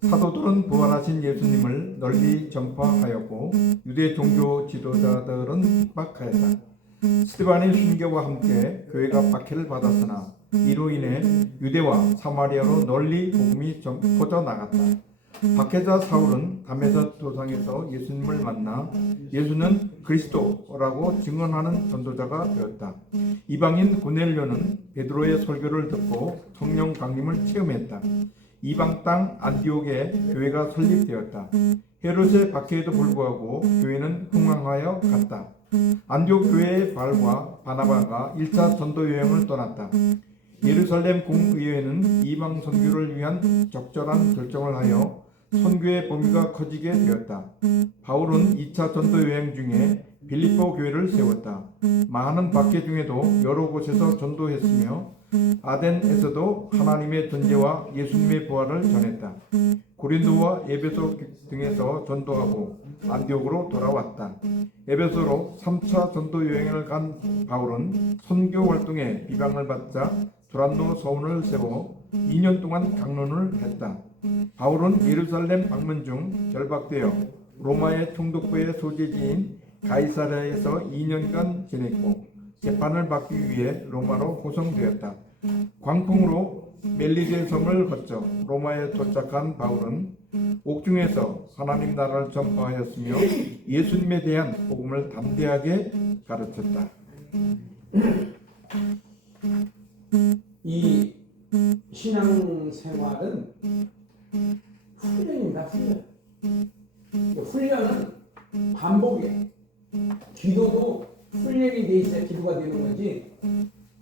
사도들은 부활하신 예수님을 널리 전파하였고 유대 종교 지도자들은 핍박하였다. 스데반의 순교와 함께 교회가 박해를 받았으나 이로 인해 유대와 사마리아로 널리 복음이 퍼져나갔다. 박해자 사울은 다메섹 도상에서 예수님을 만나 예수는 그리스도라고 증언하는 전도자가 되었다. 이방인 고넬료는 베드로의 설교를 듣고 성령 강림을 체험했다. 이방 땅 안디옥에 교회가 설립되었다. 헤롯의 박해에도 불구하고 교회는 흥왕하여 갔다. 안디옥 교회의 바울과 바나바가 1차 전도 여행을 떠났다. 예루살렘 공의회는 이방 선교를 위한 적절한 결정을 하여 선교의 범위가 커지게 되었다. 바울은 2차 전도 여행 중에 빌립보 교회를 세웠다. 많은 박해 중에도 여러 곳에서 전도했으며 아덴에서도 하나님의 존재와 예수님의 부활을 전했다. 고린도와 에베소 등에서 전도하고 안디옥으로 돌아왔다. 에베소로 3차 전도 여행을 간 바울은 선교 활동에 비방을 받자 두란노 서원을 세워 2년 동안 강론을 했다. 바울은 예루살렘 방문 중 결박되어 로마의 총독부의 소재지인 가이사랴에서 2년간 지냈고 재판을 받기 위해 로마로 호송되었다. 광풍으로 멜리제 섬을 거쳐 로마에 도착한 바울은 옥중에서 하나님 나라를 전파하였으며 예수님에 대한 복음을 담대하게 가르쳤다. 이 신앙생활은 훈련입니다. 훈련은 반복이에요. 기도도 훈련이 돼 있어야 기도가 되는 거지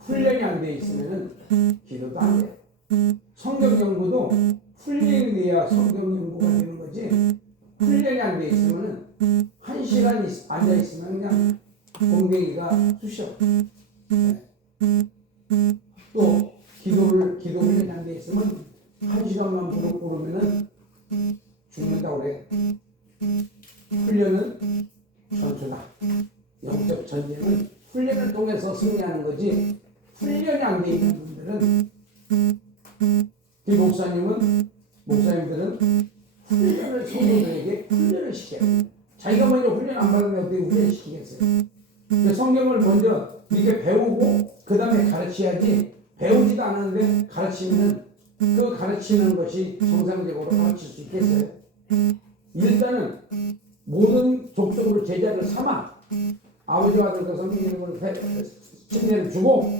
훈련이 안 돼 있으면 기도도 안 돼요. 성경 연구도 훈련이 돼야 성경 연구가 되는 거지 훈련이 안 돼 있으면 1시간 앉아 있으면 그냥 엉덩이가 쑤셔. 네. 또 기도 훈련이 안 돼 있으면 1시간만 무릎 꿇으면 죽는다고 그래. 훈련은 전투다. 영적 전쟁은 훈련을 통해서 승리하는 거지, 훈련이 안 돼 있는 분들은, 이 목사님들은 훈련을 성도들에게 훈련을 시켜야 돼요. 자기가 먼저 훈련 안 받으면 어떻게 훈련시키겠어요? 성경을 먼저 이렇게 배우고 그 다음에 가르쳐야지, 배우지도 않았는데 가르치면 그 가르치는 것이 정상적으로 가르칠 수 있겠어요? 일단은 모든 족속으로 제자를 삼아 아버지와 아들과 성령 이름으로 침례를 주고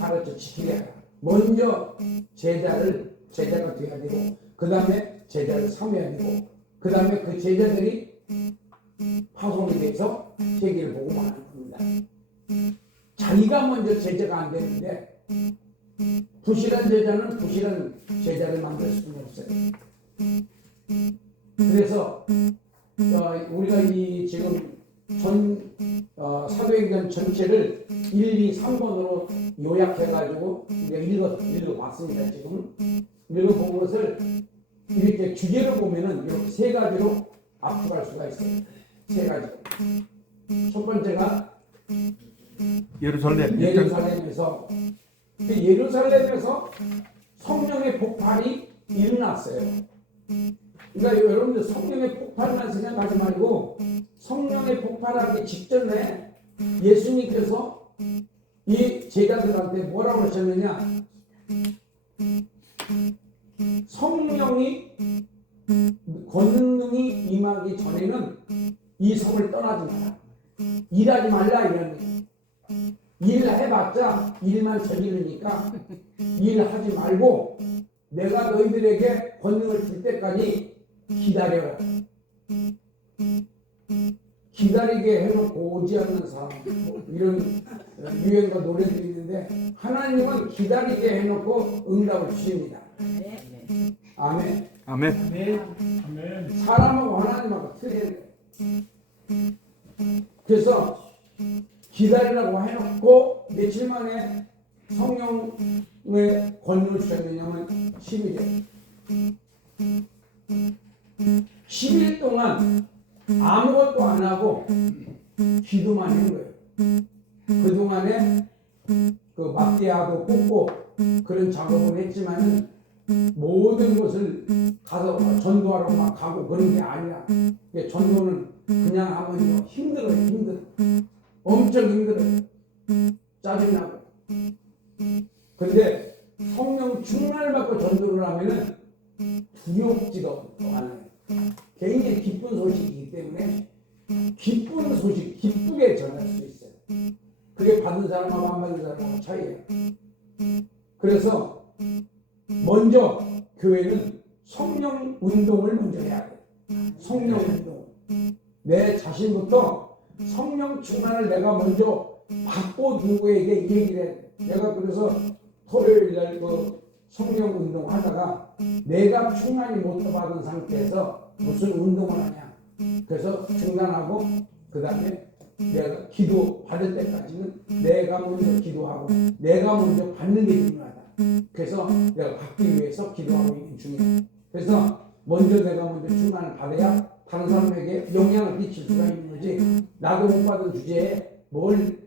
가르쳐 지키게 하라. 먼저 제자가 되어야 되고, 그 다음에 제자를 삼아야 되고, 그 다음에 그 제자들이 파송이 돼서 세계를 보고 말하는 겁니다. 자기가 먼저 제자가 안 되는데, 부실한 제자는 부실한 제자를 만들 수는 없어요. 그래서 우리가 이 지금 사도행전 전체를 1, 2, 3번으로 요약해가지고 우리가 읽어봤습니다. 지금 읽어본 것을 이렇게 주제로 보면은 이렇게 세 가지로 압축할 수가 있어요. 세 가지. 첫 번째가 예루살렘에서 성령의 폭발이 일어났어요. 그러니까 여러분들 성령의 폭발만 생각하지 말고, 성령의 폭발하기 직전에 예수님께서 이 제자들한테 뭐라고 하셨느냐, 성령이 권능이 임하기 전에는 이 성을 떠나지 마라, 일하지 말라, 이런 얘기. 일해봤자 일만 저지르니까 일하지 말고 내가 너희들에게 권능을 줄 때까지 기다려라. 기다리게 해놓고 오지 않는 사람, 이런 유행과 노래들이 있는데, 하나님은 기다리게 해놓고 응답을 주십니다. 아멘. 아멘. 사람하고 하나님하고 틀려요. 그래서 기다리라고 해놓고 며칠 만에 성령의 권능을 주셨느냐면 10일이에요. 10일 동안 아무것도 안 하고 기도만 한 거예요. 그동안에 그 막대하고 꽂고 그런 작업을 했지만은 모든 것을 가서 전도하러 막 가고 그런 게 아니라, 전도는 그냥 하면 힘들어요. 엄청 힘들어요. 짜증나고. 근데 성령 충만을 받고 전도를 하면은 두렵지가 않아요. 굉장히 기쁜 소식이기 때문에 기쁜 소식, 기쁘게 전할 수 있어요. 그게 받은 사람하고 안 받은 사람하고 차이예요. 그래서 먼저 교회는 성령 운동을 먼저 해야 돼요. 성령 운동. 내 자신부터 성령 충만을 내가 먼저 받고 누구에게 얘기를 해야 돼. 내가 그래서 토요일 날 그 성령 운동 하다가 내가 충만히 못 받은 상태에서 무슨 운동을 하냐. 그래서 중단하고 그 다음에 내가 기도 받을 때까지는 내가 먼저 기도하고 내가 먼저 받는 게 중요하다. 그래서 내가 받기 위해서 기도하고 있는 중이에요. 그래서 내가 먼저 충만을 받아야 다른 사람에게 영향을 끼칠 수가 있는 거지, 나도 못 받은 주제에 뭘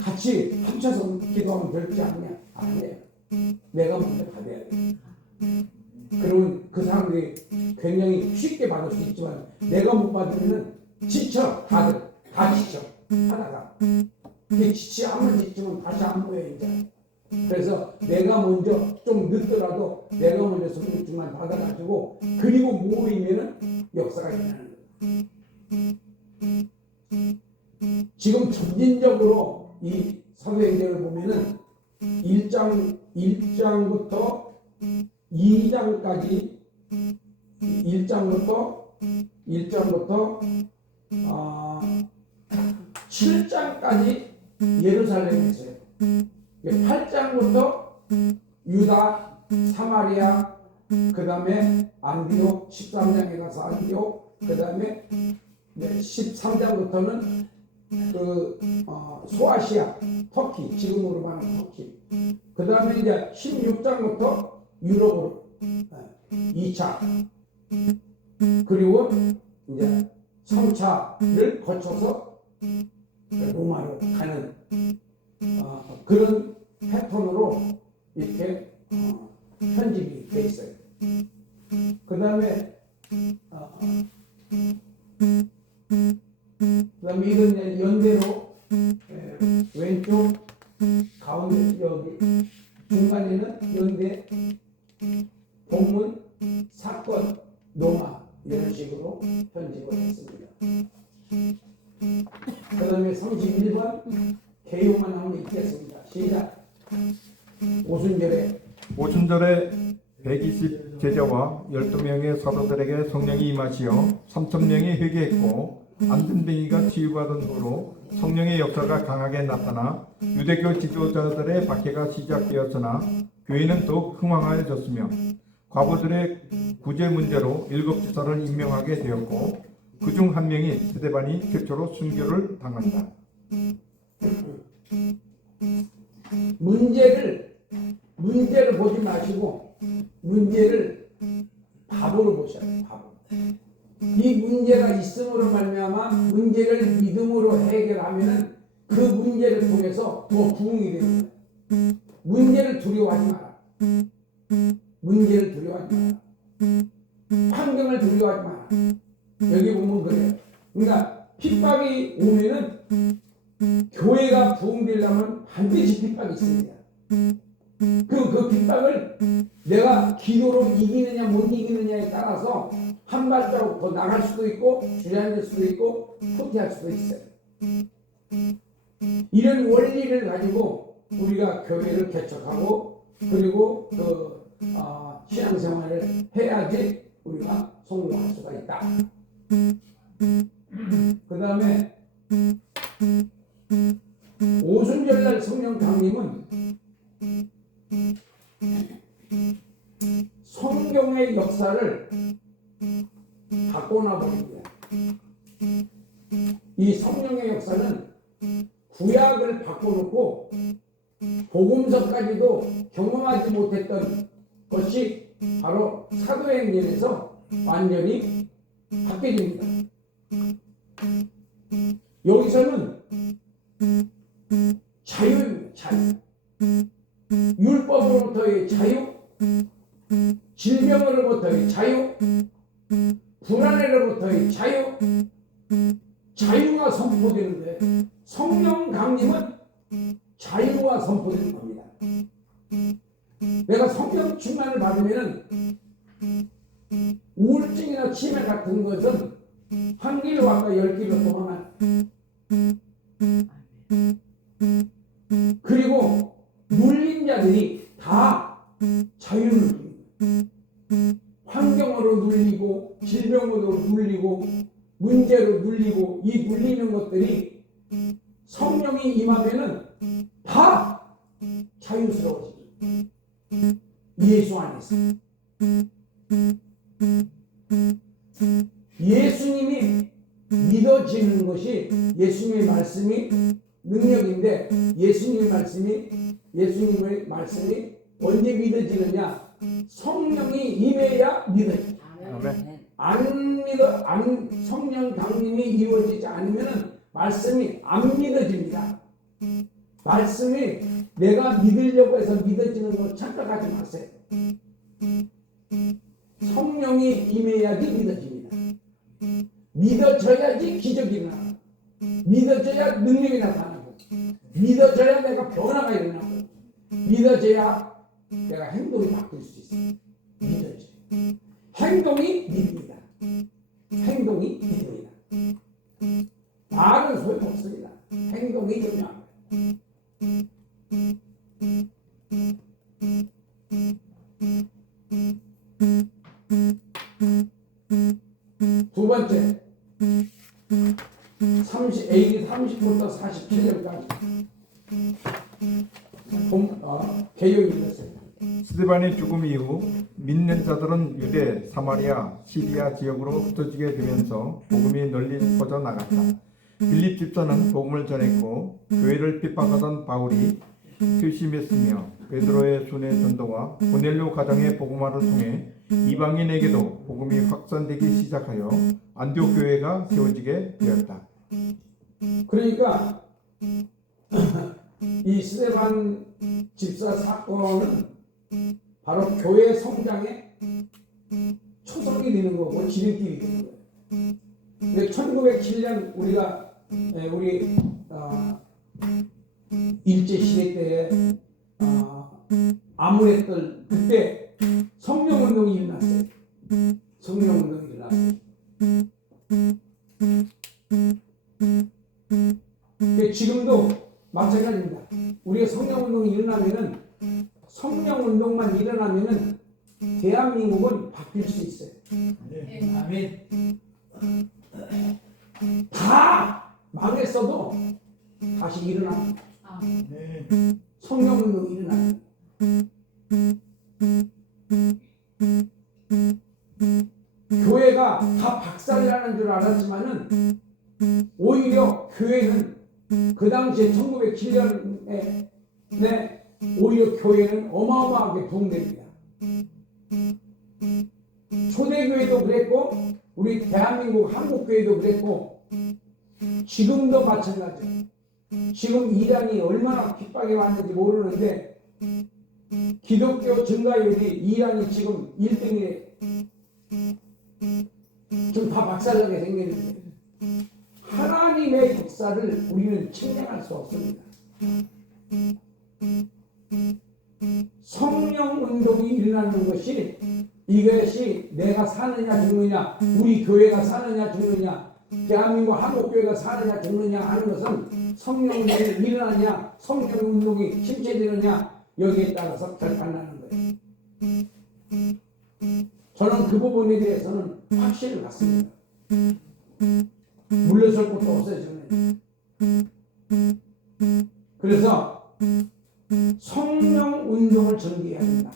같이 합쳐서 기도하면 될지 않냐. 아니에요. 내가 먼저 받아야 돼. 그러면 그 사람들이 굉장히 쉽게 받을 수 있지만, 내가 못 받으면 지쳐. 다들 다 지쳐 하다가 한번 지치면 다시 안 보여 이제. 그래서 내가 먼저 좀 늦더라도 내가 먼저 성령 충만 받아가지고 그리고 모이면은 역사가 일어나는 거예요. 지금 점진적으로 이 사도행전을 보면은 1장부터 2장까지 1장부터 7장까지 예루살렘에서요. 8장부터 유다, 사마리아, 그 다음에 안디옥, 13장에 가서 안디옥, 그 다음에 13장부터는 소아시아, 터키, 지금으로 말하는 터키. 그 다음에 이제 16장부터 유럽으로 2차, 그리고 이제 3차를 거쳐서 로마로 가는 그런 패턴으로 이렇게 편집이 돼 있어요. 그 다음에 이런 연대로 왼쪽 가운데 여기 중간에는 연대 본문 사건 노마 이런 식으로 편집을 했습니다. 그 다음에 31번 개요만 한번 읽겠습니다. 시작. 오순절에 120 제자와 12명의 사도들에게 성령이 임하시어 3,000명이 회개했고 안전뱅이가 치유받은 후로 성령의 역사가 강하게 나타나 유대교 지도자들의 박해가 시작되었으나 교회는 더욱 흥왕하여졌으며 과부들의 구제 문제로 7지사를 임명하게 되었고 그중 한 명이 스데반이 최초로 순교를 당한다. 문제를 보지 마시고 문제를 밥으로 보셔야 돼요. 밥으로. 이 문제가 있음으로 말미암아 문제를 믿음으로 해결하면은 그 문제를 통해서 더 부흥이 됩니다. 문제를 두려워하지 마라. 문제를 두려워하지 마라. 환경을 두려워하지 마라. 여기 보면 그래요. 그러니까 핍박이 오면은 교회가 부흥되려면 반드시 핍박이 있습니다. 그 핍박을 내가 기도로 이기느냐 못 이기느냐에 따라서 한 발자국 더 나갈 수도 있고 주저앉을 수도 있고 후퇴할 수도 있어요. 이런 원리를 가지고 우리가 교회를 개척하고 그리고 신앙생활을 해야지 우리가 성공할 수가 있다. 그 다음에 오순절날 성령 강림은 성경의 역사를 바꿔놔버립니다. 이 성령의 역사는 구약을 바꿔놓고 복음서까지도 경험하지 못했던 것이 바로 사도행전에서 완전히 바뀌어집니다. 여기서는 자유입니다. 자유. 율법으로부터의 자유, 질병으로부터의 자유, 불안해로부터의 자유, 자유가 선포되는데 성령 강림은 자유가 선포되는 겁니다. 내가 성령 충만을 받으면 우울증이나 치매 같은 것은 한 길로 왔다 10길로 도망가는 그리고 눌린 자들이 다 자유를 누립니다. 환경으로 눌리고 질병으로 눌리고 문제로 눌리고 이 눌리는 것들이 성령이 임하면은 다 자유스러워집니다. 예수 안에서. 예수님이 믿어지는 것이 예수님의 말씀이 능력인데 예수님의 말씀이 언제 믿어지느냐? 성령이 임해야 믿어집니다. 성령 강림이 이루어지지 않으면 말씀이 안 믿어집니다. 말씀이 내가 믿으려고 해서 믿어지는 걸 착각하지 마세요. 성령이 임해야지 믿어집니다. 믿어져야지 기적이 일어나고 믿어져야 능력이 나타나고 믿어져야 내가 변화가 일어나고 믿어져야 내가 행동이 바뀔 수 있어요. 믿어져요. 행동이 믿음이다. 행동이 믿음이다. 말은 소용없습니다. 행동이 중요합니다. 두 번째 AD 30부터 47년까지 개혁이 있었습니다. 스데반의 죽음 이후 믿는 자들은 유대, 사마리아, 시리아 지역으로 흩어지게 되면서 복음이 널리 퍼져나갔다. 빌립 집사는 복음을 전했고 교회를 핍박하던 바울이 표심했으며 베드로의 순회 전도와 고넬료 가정의 복음화를 통해 이방인에게도 복음이 확산되기 시작하여 안디옥 교회가 세워지게 되었다. 그러니까 이 스데반 집사 사건은 바로 교회 성장의 초석이 되는 거고 지름길이 되는 거예요. 1907년 우리 일제 시대 때에 아무랬던 그때 성령운동이 일어났어요. 성령운동이 일어났어요. 지금도 마찬가지입니다. 우리가 성령운동이 일어나면은 성령운동만 일어나면은 대한민국은 바뀔 수 있어요. 아멘. 다 망했어도 다시 일어납니다. 성령운동이 일어나요. 교회가 다 박살나는 줄 알았지만은 오히려 교회는 그 당시에 1907년에 오히려 교회는 어마어마하게 부흥됩니다. 초대교회도 그랬고 우리 대한민국 한국교회도 그랬고 지금도 마찬가지예요. 지금 이란이 얼마나 핍박에 왔는지 모르는데 기독교 증가율이 이란이 지금 1등이래. 좀 다 박살나게 생겼는데 하나님의 역사를 우리는 측량할 수 없습니다. 성령운동이 일어나는 것이 이것이 내가 사느냐 죽느냐 우리 교회가 사느냐 죽느냐 대한민국 한국교회가 사느냐 죽느냐 하는 것은 성령운동이 일어나냐 성령운동이 침체되느냐 여기에 따라서 결판나는 거예요. 저는 그 부분에 대해서는 확신을 갖습니다. 물러설 것도 없어요. 저는. 그래서 성령운동을 전개해야 된다.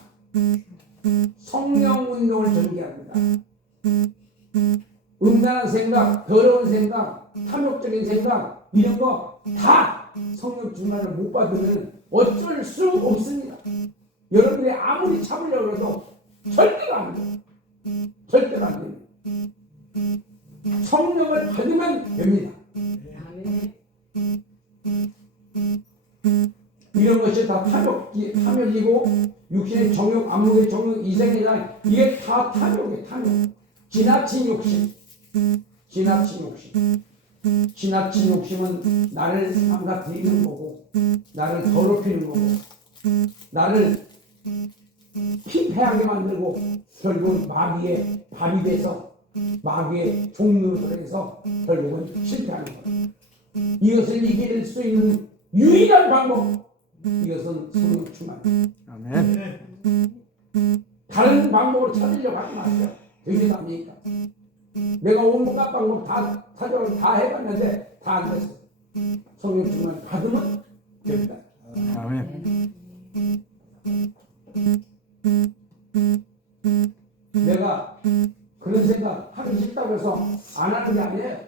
성령운동을 전개해야 된다. 음란한 생각, 더러운 생각, 탐욕적인 생각 이런 거 다 성령 충만을 못 받으면 어쩔 수 없습니다. 여러분이 아무리 참으려고 해도 절대로 안 돼요. 절대로 안 돼요. 성령을 받으면 됩니다. 이런 것이 다 탐욕이고 육신의 정욕, 안목의 정욕, 이생의 장 이게 다 탐욕이에요. 탐욕. 지나친 욕심. 지나친 욕심. 지나친 욕심은 나를 망가뜨리는 거고 나를 더럽히는 거고 나를 피폐하게 만들고 결국은 마귀의 밥이 돼서 마귀의 종류로 들어서 결국은 실패하는 거예요. 이것을 이길 수 있는 유일한 방법 이것은 성령 충만. 아멘. 다른 방법으로 찾으려고 하지 마세요. 되게 답니까? 내가 온갖 방법 다 찾아서 다 해봤는데 다 안 됐어. 성령 충만 받으면 됩니다. 아멘. 내가 그런 생각 하기 싫다고 해서 안 하는 게 아니에요.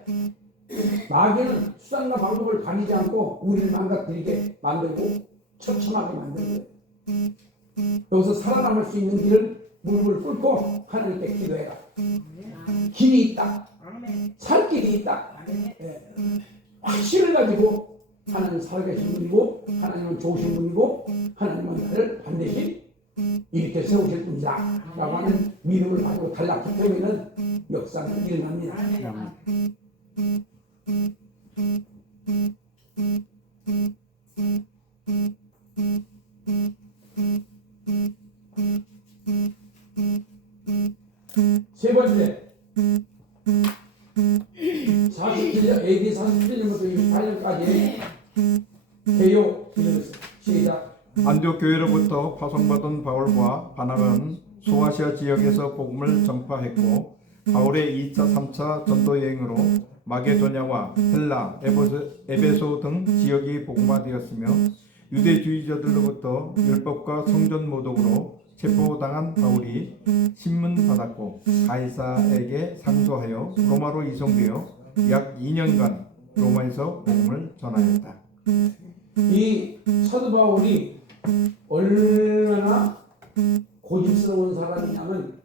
마귀는 수단과 방법을 가리지 않고 우리를 망가뜨리게 만들고 처참하게 만들고 여기서 살아남을 수 있는 길을 무릎을 꿇고 하나님께 기도해라. 길이 있다. 살 길이 있다. 확신을 가지고 하나님 살아계신 분이고 하나님은 좋으신 분이고 하나님은 나를 반드시 이렇게 세우실 분이다 라고 하는 믿음을 가지고 달라붙으면 역사는 일어납니다. 세 번째 47년 AD 47년부터 28년까지 개요 시작. 안디옥 교회로부터 파송받은 바울과 바나바는 소아시아 지역에서 복음을 전파했고 바울의 2차, 3차 전도 여행으로 마게도냐와 헬라, 에베소 등 지역이 복음화되었으며 유대주의자들로부터 율법과 성전 모독으로 체포당한 바울이 신문받았고 가이사에게 상소하여 로마로 이송되어 약 2년간 로마에서 복음을 전하였다. 이 사도 바울이 얼마나 고집스러운 사람이냐면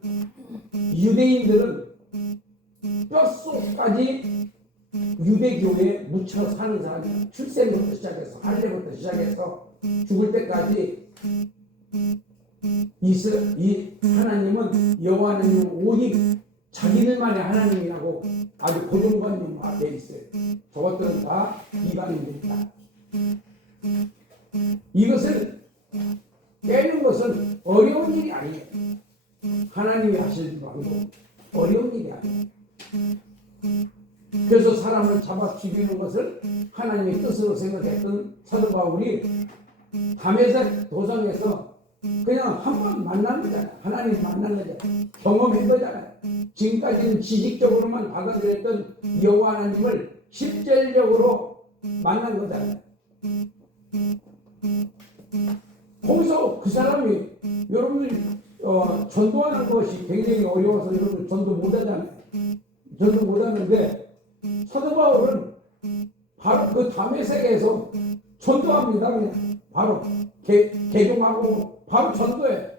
유대인들은 뼛속까지 유대교에 묻혀 사는 사람이 출생부터 시작해서 할례부터 시작해서 죽을 때까지 이 하나님은 여호와 하나님은 오직 자기들만의 하나님이라고 아주 고정관념화 되어 있어요. 저것들은 다 이방인들이다. 이것을 깨는 것은 어려운 일이 아니에요. 하나님이 하실 방도 어려운 일이 아니에요. 그래서 사람을 잡아 죽이는 것을 하나님의 뜻으로 생각했던 사도 바울이 담에색 도성에서 그냥 한 번 만난 거잖아요. 하나님 만난 거잖아요. 경험한 거잖아요. 지금까지는 지식적으로만 받아들였던 여호와 하나님을 실질적으로 만난 거잖아요. 거기서 그 사람이 여러분들이 전도하는 것이 굉장히 어려워서 여러분 전도 못하잖아요. 전도 못하는데 사도 바울은 바로 그 다메섹에서 전도합니다. 그냥 바로 개종하고 바로 전도해.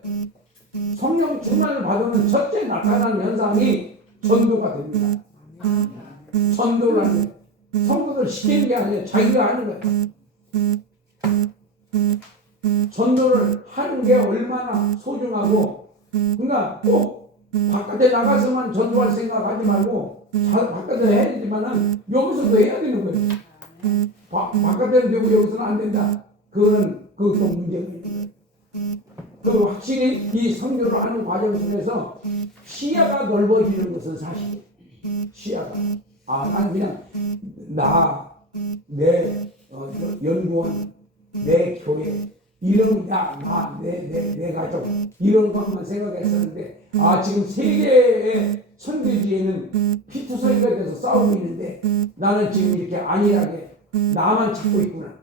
성령 충만을 받으면 첫째 나타나는 현상이 전도가 됩니다. 전도를 하는 거예요. 성도들 시키는 게 아니에요. 자기가 하는 거예요. 전도를 하는 게 얼마나 소중하고, 그러니까 꼭 바깥에 나가서만 전도할 생각하지 말고 바깥에 해야 되지만은 여기서도 해야 되는 거예요. 바깥에는 되고 여기서는 안 된다. 그것도 문제가 있는 거예요. 그 확실히 이 선교를 하는 과정 속에서 시야가 넓어지는 것은 사실이에요. 시야가. 난 그냥 내 연구원, 내 교회, 이런 내 가족 이런 것만 생각했었는데 지금 세계의 선교지에는 피투성이가 돼서 싸우고 있는데 나는 지금 이렇게 안일하게 나만 찾고 있구나.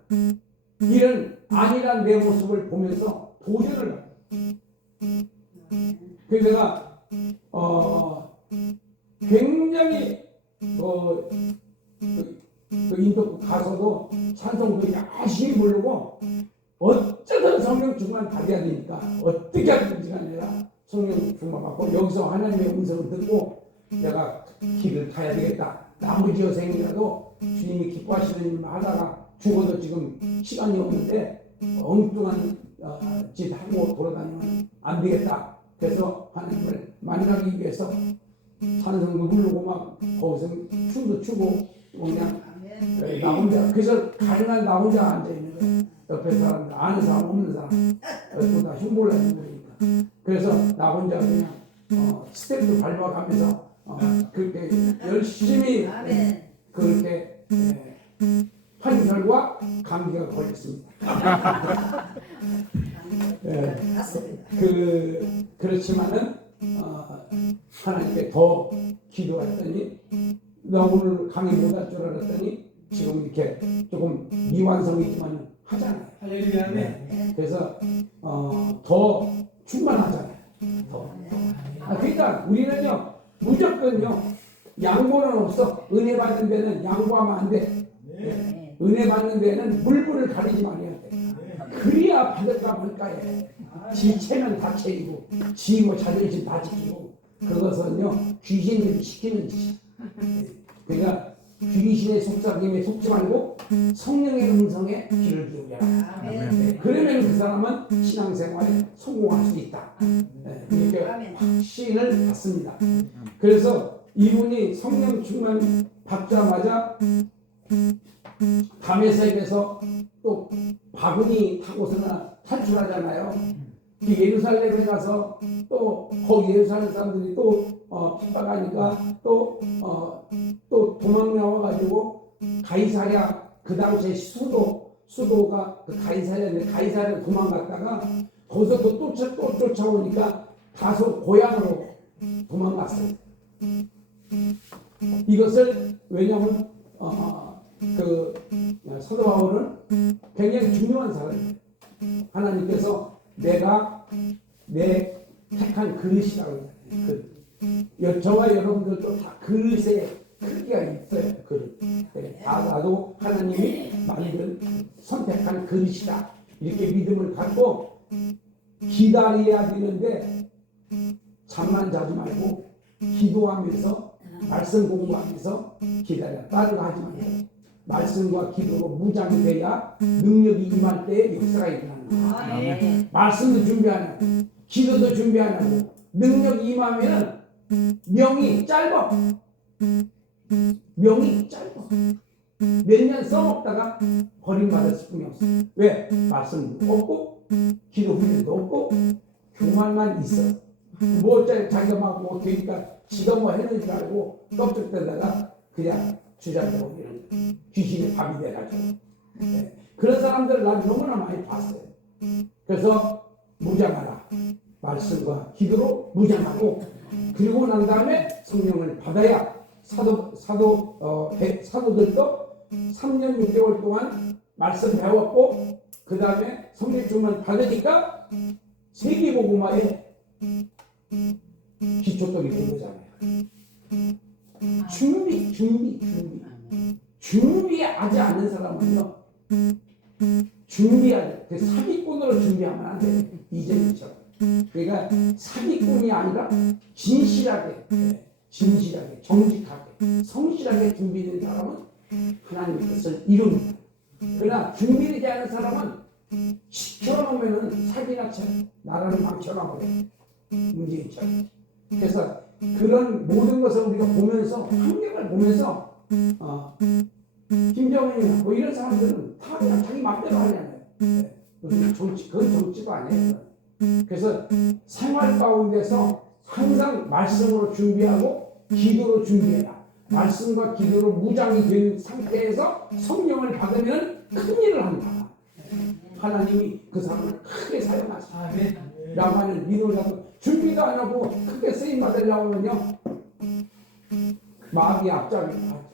이런 안일한 내 모습을 보면서 도전을 해요. 그래서 내가 굉장히 그 인도 가서도 찬송도 열심히 부르고 어쩌든 성령 충만 받아야 되니까 어떻게 하든지 간에 성령 충만 받고 여기서 하나님의 음성을 듣고 내가 길을 타야 되겠다. 나머지 여생이라도 주님이 기뻐하시는 일만 하다가 죽어도 지금 시간이 없는데 엉뚱한 짓 하고 돌아다니면 안 되겠다. 그래서 하나님을 만나기 위해서 찬송도 부르고 막 거기서 춤도 추고 그냥 나 혼자, 그래서 가능한 나 혼자 앉아있는 거예요. 옆에 사람들, 아는 사람, 없는 사람, 또 다 흉볼라 그러니까. 그래서 나 혼자 그냥 스텝도 밟아가면서 그렇게 열심히 그렇게 한 결과 감기가 걸렸습니다. 그렇지만은 하나님께 더 기도했더니 나 오늘 강의 못할 줄 알았더니 지금 이렇게 조금 미완성이 있지만 하잖아요. 할렐루야. 그래서 더 충만하잖아요. 그러니까 우리는요 무조건요 양보는 없어. 은혜 받는 데는 양보하면 안 돼. 은혜 받는 데는 물불을 가리지 말아야 돼. 그래야 받을까 말까해. 지 체면 다 채이고 지 뭐 자존심 다 지키고 그것은요 귀신들이 시키는 짓이야. 그러니까 귀신의 속삭임에 속지 말고 성령의 음성에 귀를 기울여라. 그러면 그 사람은 신앙생활에 성공할 수 있다. 이렇게 확신을 갖습니다. 그래서 이분이 성령 충만 받자마자 다메섹에서 또 바구니 타고서나 탈출하잖아요. 예루살렘에 가서 또 거기 예루살렘 사람들이 또 핍박하니까 또 도망 나와가지고 가이사랴, 그 당시에 수도가 그 가이사랴인데 가이사랴 도망갔다가 거기서 또 쫓아오니까 다소 고향으로 도망갔어요. 이것을 왜냐하면 그 사도 바울은 굉장히 중요한 사람이에요. 하나님께서 내가 내 택한 그릇이라고 해요. 저와 여러분들도 다 그릇에 크기가 있어요. 그릇. 나도 하나님이 만든 선택한 그릇이다. 이렇게 믿음을 갖고 기다려야 되는데 잠만 자지 말고 기도하면서 말씀 공부하면서 기다려. 다른 거 하지 말고 말씀과 기도로 무장이 돼야 능력이 임할 때 역사가 일어나는 거야. 말씀도 준비하는 기도도 준비하는 능력이 임하면 명이 짧아. 명이 짧아. 몇 년 써먹다가 버림받았을 뿐이 없어. 왜? 말씀도 없고 기도 훈련도 없고 교만만 있어. 뭐 자기가 막 되니까 지가 뭐 했는 줄 알고 껍질대다가 그냥 주장되고 이런 귀신의 밥이 돼가지고. 네. 그런 사람들을 난 너무나 많이 봤어요. 그래서 무장하라. 말씀과 기도로 무장하고 그리고 난 다음에 성령을 받아야 사도들도 3년 6개월 동안 말씀 배웠고 그 다음에 성령 충만 받으니까 세계복음화에 기초떡이 된 거잖아요. 준비하지 않는 사람은요. 준비하지. 그 사기꾼으로 준비하면 안 돼. 이재민처럼. 그러니까 사기꾼이 아니라 진실하게, 정직하게, 성실하게 준비된 사람은 하나님의 뜻을 이룹니다. 그러나 준비되지 않은 사람은 시켜놓으면 사기나 나라를 망쳐놔버려. 문재인처럼. 그래서 그런 모든 것을 우리가 보면서 환경을 보면서 김정은이나 뭐 이런 사람들은 다 그냥 자기 마음대로 하잖아요. 무슨 정치, 그건 정치도 아니에요. 그래서 생활 가운데서 항상 말씀으로 준비하고 기도로 준비해라. 말씀과 기도로 무장이 된 상태에서 성령을 받으면 큰 일을 한다. 하나님이 그 사람을 크게 사용하시다. 라고 하는 믿음을 갖고 준비도 안 하고 크게 쓰임 받으려고 하면요. 마귀의 앞잡이가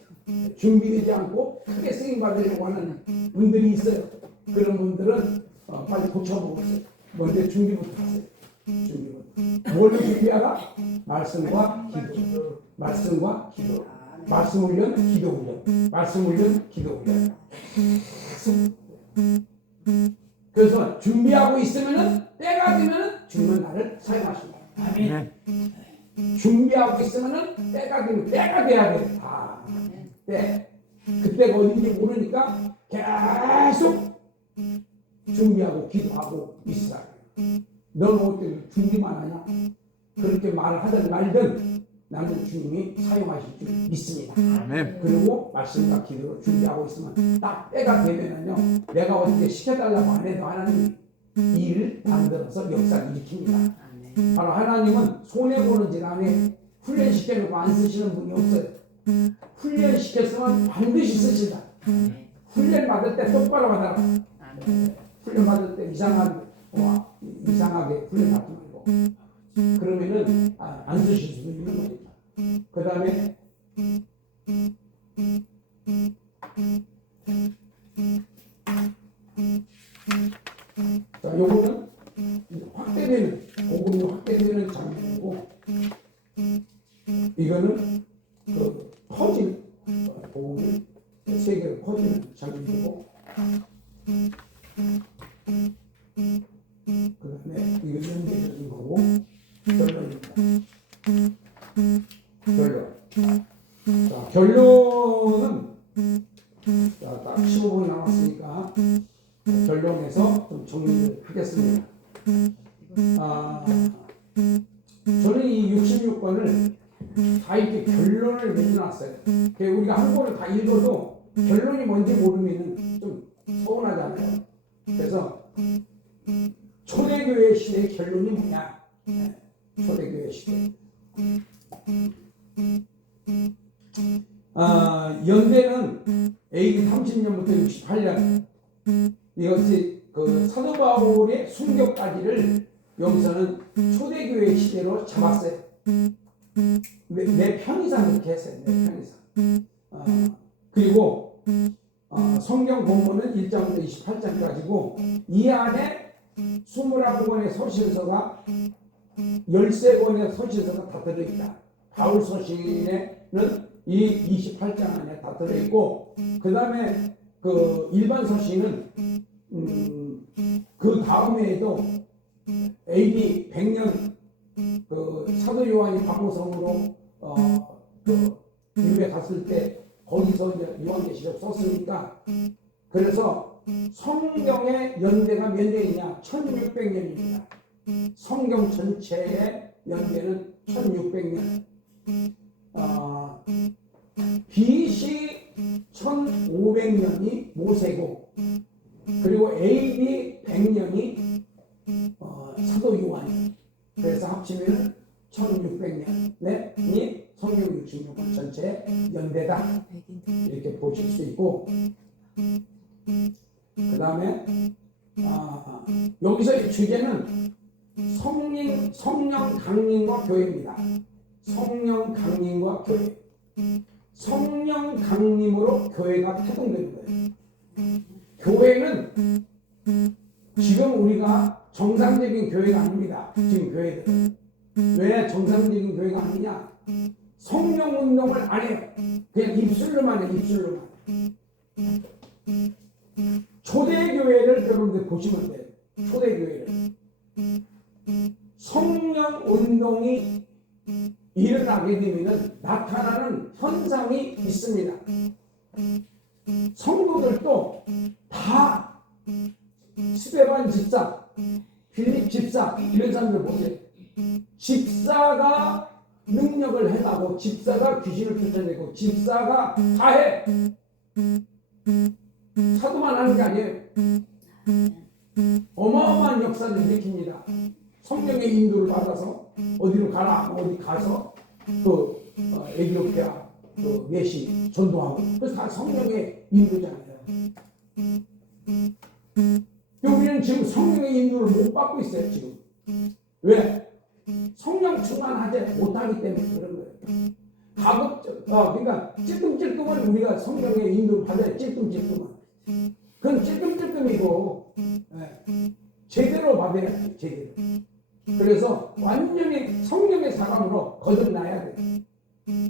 준비되지 않고 크게 쓰임 받으려고 하는 분들이 있어요. 그런 분들은 빨리 고쳐보고 있어요. 먼저 준비부터 하세요. 준비부터. 뭘로 준비하라? 말씀과 기도. 말씀과 기도. 말씀 훈련, 기도 훈련. 말씀 훈련, 기도 훈련. 그래서 준비하고 있으면은 때가 되면은 주는 나를 사용하신다. 아멘. 준비하고 있으면은 때가 되면 때가 돼야 돼. 때. 그때가 어딘지 모르니까 계속 준비하고 기도하고 있으라. 너는 어떻게 준비만 하냐? 그렇게 말을 하든 말든 나는 주님이 사용하실 줄 믿습니다. 아멘. 그리고 말씀과 기도로 준비하고 있으면 딱 때가 되면은요, 내가 어떻게 시켜달라고 안 해도 하나님 일을 만들어서 역사를 일으킵니다. 바로 하나님은 손해보는 질 안에 훈련시켜놓고 안 쓰시는 분이 없어요. 훈련시켰으면 반드시 쓰신다. 훈련 받을 때 똑바로 받아라. 훈련 받을 때 이상하게 훈련 받지 말고 그러면은 안 쓰실 수도 있는 거니까. 그 다음에 자, 요거는 확대되는 복음이 확대되는 장면이고 이거는 그 퍼지는 복음이 세계로 퍼지는 장면이고 그 다음에 이거 연계적인 거고 결론입니다. 결론. 자, 결론은 자, 딱 15분 남았으니까 결론에서 좀 정리를 하겠습니다. 저는 이 66권을 다 이렇게 결론을 내려놨어요. 우리가 한 권을 다 읽어도 결론이 뭔지 모르면 좀 서운하잖아요. 그래서 초대교회 시대의 결론이 뭐냐? 초대교회 시대. 연대는 AD 30년부터 68년 이것이 그 사도 바울의 순교까지를 여기서는 초대교회 시대로 잡았어요. 내 편의상 그렇게 했어요. 내 편의상. 그리고 성경 본문은 1장부터 28장까지고 이 안에 21권의 서신서가 13권의 서신서가 다 들어있다. 바울 서신에는 이 28장 안에 다 들어있고 그 다음에 그 일반 서신은 그 다음에도 AD 100년 그 사도 요한이 박모성으로 그 집에 갔을 때 거기서 이제 요한계시록 썼으니까 그래서 성경의 연대가 몇 년이냐? 1600년입니다. 성경 전체의 연대는 1600년. BC 1500년이 모세고 그리고 AD 100년이 사도 요한이. 그래서 합치면 1600년이 성경 66권 전체 연대다 이렇게 보실 수 있고 그 다음에 여기서의 주제는 성령 강림과 교회입니다. 성령 강림과 교회. 성령 강림으로 교회가 태동되는 거예요. 교회는 지금 우리가 정상적인 교회가 아닙니다. 지금 교회들은 왜 정상적인 교회가 아니냐? 성령 운동을 안 해요. 그냥 입술로만 해요. 입술로만. 초대교회를 여러분들 보시면 돼요. 초대교회를. 성령 운동이 일어나게 되면 나타나는 현상이 있습니다. 성도들도 다 스데반 집사, 빌립 집사 이런 사람들 보세요. 집사가 능력을 행하고 집사가 귀신을 쫓아내고 집사가 다 해. 사도만 하는 게 아니에요. 어마어마한 역사를 일으킵니다. 성령의 인도를 받아서 어디로 가라 어디 가서 그 에티오피아 그 메시 전도하고 그래서 다 성령의 인도잖아요. 우리는 지금 성령의 인도를 못 받고 있어요. 지금 왜? 성령 충만하지 못하기 때문에 그런 거예요. 그러니까 찔끔찔끔은 우리가 성령의 인도를 받아야 찔끔찔끔은 그건 찔끔찔끔이고 제대로 받아야지 제대로. 그래서 완전히 성령의 사람으로 거듭나야 돼.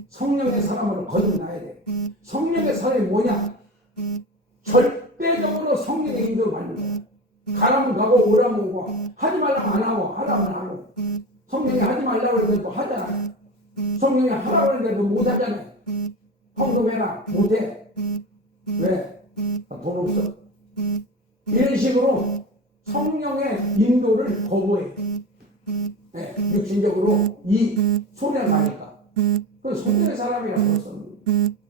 성령의 사람으로 거듭나야 돼. 성령의 사람이 뭐냐? 절대적으로 성령의 인도를 받는 거야. 가라면 가고 오라면 오고 하지 말라면 안 하고 하라면 안 하고 성령이 하지 말라고 그러는데 하잖아요. 성령이 하라고 그러는데도 못 하잖아요. 헌금해라 못해. 왜? 돈 없어. 이런 식으로 성령의 인도를 거부해. 네, 육신적으로 이 손해 가니까. 그 성령의 사람이라고 벌써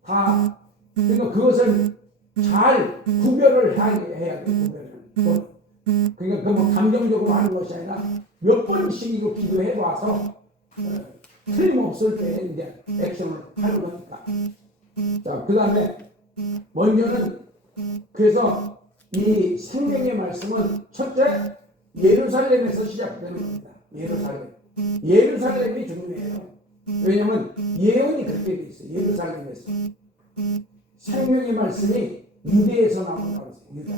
다 그러니까 그것을 잘 구별을 해야 돼. 구별을. 그러니까 그뭐 감정적으로 하는 것이 아니라 몇 번씩 이거 기도해 와서 틀림없을 때 이제 액션을 하는 거니까. 자, 그 다음에 먼저는 그래서 이 생명의 말씀은 첫째 예루살렘에서 시작되는 겁니다. 예루살렘이 중요해요. 왜냐하면 예언이 그렇게 돼 있어요. 예루살렘에서 생명의 말씀이 유대에서 나온다고 했어요. 유다.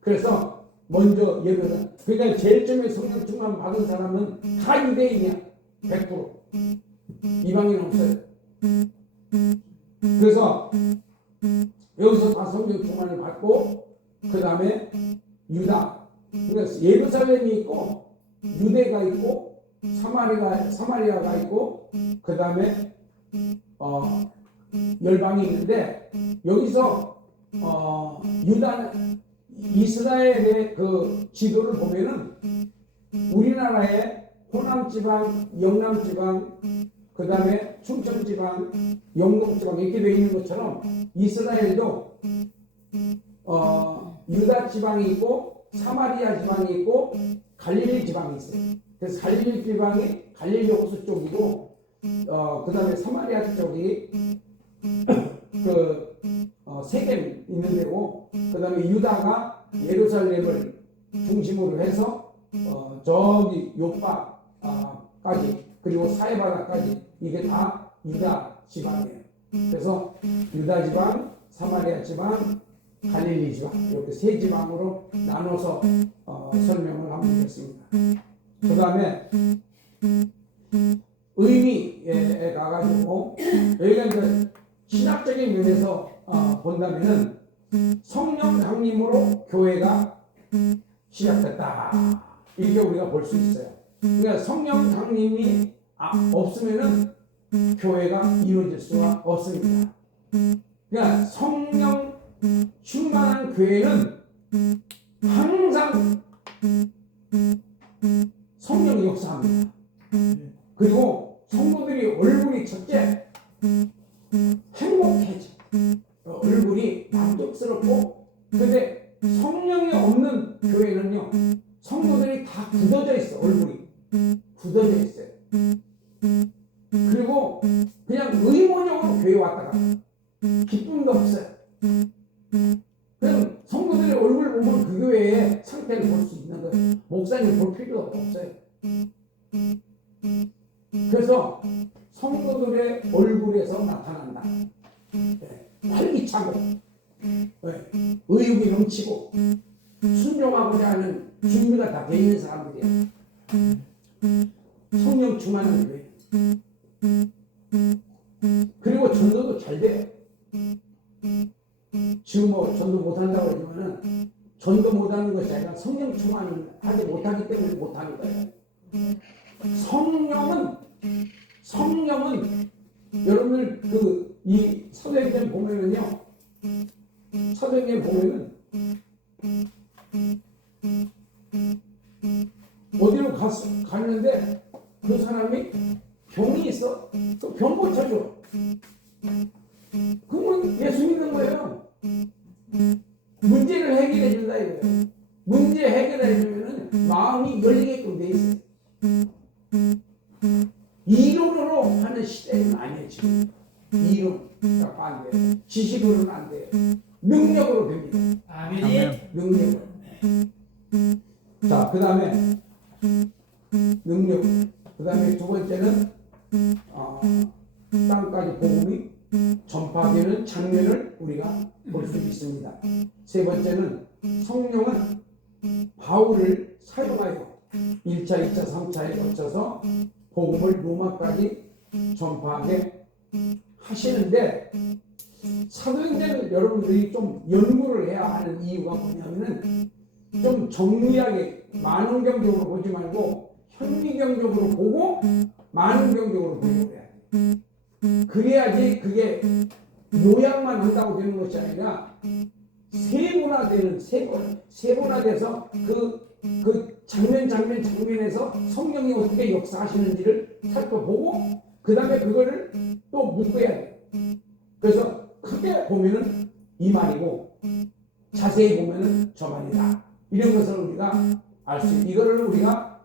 그래서 먼저 예루살렘. 그러니까 제일 처음에 성령 충만 받은 사람은 다 유대인이야. 100%. 이방인 없어요. 그래서 여기서 다 성령 충만을 받고 그 다음에 유다. 그래서 예루살렘이 있고 유대가 있고 사마리아가 있고 그 다음에 열방이 있는데 여기서 이스라엘의 그 지도를 보면은 우리나라의 호남지방, 영남지방, 그 다음에 충청지방, 영동지방 이렇게 되어 있는 것처럼 이스라엘도 유다 지방이 있고 사마리아 지방이 있고 갈릴리 지방이 있어요. 그래서 갈릴리 지방이 갈릴리 호수 쪽이고 그 다음에 사마리아 쪽이 세겜 있는 데고 그 다음에 유다가 예루살렘을 중심으로 해서 저기 요파까지 그리고 사해바다까지 이게 다 유다 지방이에요. 그래서 유다 지방, 사마리아 지방, 갈릴리 지방 이렇게 세 지방으로 나눠서 설명을 하면 되겠습니다. 그 다음에 의미에 가가지고 여기가 이제 신학적인 면에서 본다면은 성령 강림으로 교회가 시작됐다 이렇게 우리가 볼 수 있어요. 그러니까 성령 강림이 없으면은 교회가 이루어질 수가 없습니다. 그러니까 성령 충만한 교회는 항상 성령이 역사합니다. 그리고 성도들이 얼굴이 첫째 행복해져. 얼굴이 만족스럽고. 근데 성령이 없는 교회는요, 성도들이 다 굳어져 있어. 얼굴이 굳어져 있어요. 그리고 그냥 의무적으로 교회 왔다가 기쁨도 없어요. 그럼 성도들의 얼굴 보면 그 교회의 상태를 볼 수 있는 거예요. 목사님 볼 필요가 없어요. 그래서 성도들의 얼굴에서 나타난다. 활기차고, 의욕이 넘치고, 순종하고자 하는 준비가 다 돼 있는 사람들이에요. 성령 충만한 교회. 그리고 전도도 잘 돼요. 지금 뭐 전도 못한다고 하지만은 전도 못하는 것이 아니라 성령 충만을 하지 못하기 때문에 못하는 거예요. 성령은 여러분들 이 사도행전 보면은요, 사도행전 보면은 어디로 갔는데 그 사람이 병이 있어. 또 병 고쳐줘. 그건 예수 믿는 거예요. 문제를 해결해 준다 이거예요. 문제 해결해 주면은 마음이 열리게끔 돼 있어요. 이론으로 하는 시대는 아니에요. 지금 이론이라고 안 돼요. 지식으로는 안 돼요. 능력으로 됩니다. 아멘. 능력으로. 자, 그 다음에 능력. 그 다음에 두 번째는 땅까지 복음이 전파되는 장면을 우리가 볼 수 있습니다. 세 번째는 성령은 바울을 사용하여 1차, 2차, 3차에 거쳐서 복음을 로마까지 전파하게 하시는데, 사도행전을 여러분들이 좀 연구를 해야 하는 이유가 뭐냐면은 좀 정리하게 만원경적으로 보지 말고 현미경적으로 보고 만원경적으로 보려고 해야 돼. 그래야지 그게 요약만 한다고 되는 것이 아니라 세분화돼서 그 장면에서 성령이 어떻게 역사하시는지를 살펴보고 그 다음에 그거를 또 묶어야 돼. 그래서 크게 보면은 이 말이고 자세히 보면은 저 말이다. 이런 것을 우리가 알 수 있고, 이거를 우리가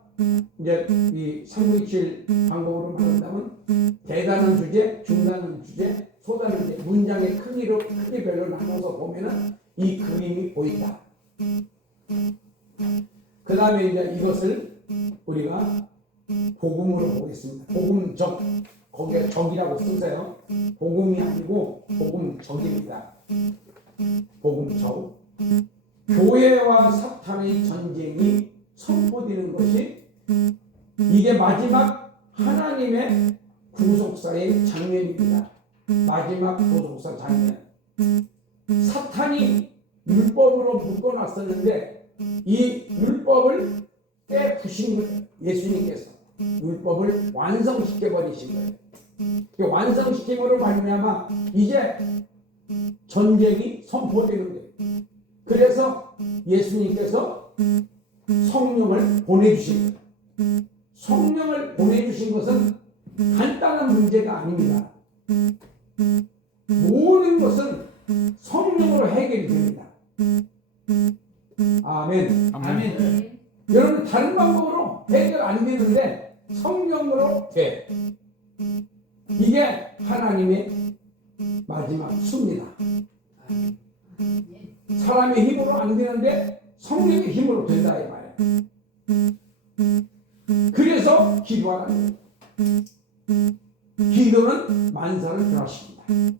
이제 이 397 방법으로 말한다면 대단한 주제, 중단한 주제, 소단한 주제, 문장의 크기별로 나눠서 보면은 이 그림이 보인다. 그 다음에 이제 이것을 우리가 복음으로 보겠습니다. 복음적, 거기에 적이라고 쓰세요. 복음이 아니고 복음적입니다. 복음적. 교회와 사탄의 전쟁이 선포되는 것이 이게 마지막 하나님의 구속사의 장면입니다. 마지막 구속사 장면. 사탄이 율법으로 묶어놨었는데 이 율법을 깨부신 거예요. 예수님께서 율법을 완성시켜버리신 거예요. 완성시킴으로 말미암아 이제 전쟁이 선포되는 거예요. 그래서 예수님께서 성령을 보내주신 거예요. 성령을 보내주신 것은 간단한 문제가 아닙니다. 모든 것은 성령으로 해결이 됩니다. 아멘. 아멘. 여러분 다른 방법으로 해결 안 되는데 성령으로 돼. 이게 하나님의 마지막 수입니다. 사람의 힘으로 안 되는데 성령의 힘으로 된다 이 말이에요. 그래서 기도하는 거예요. 기도는 만사를 변화시킵니다.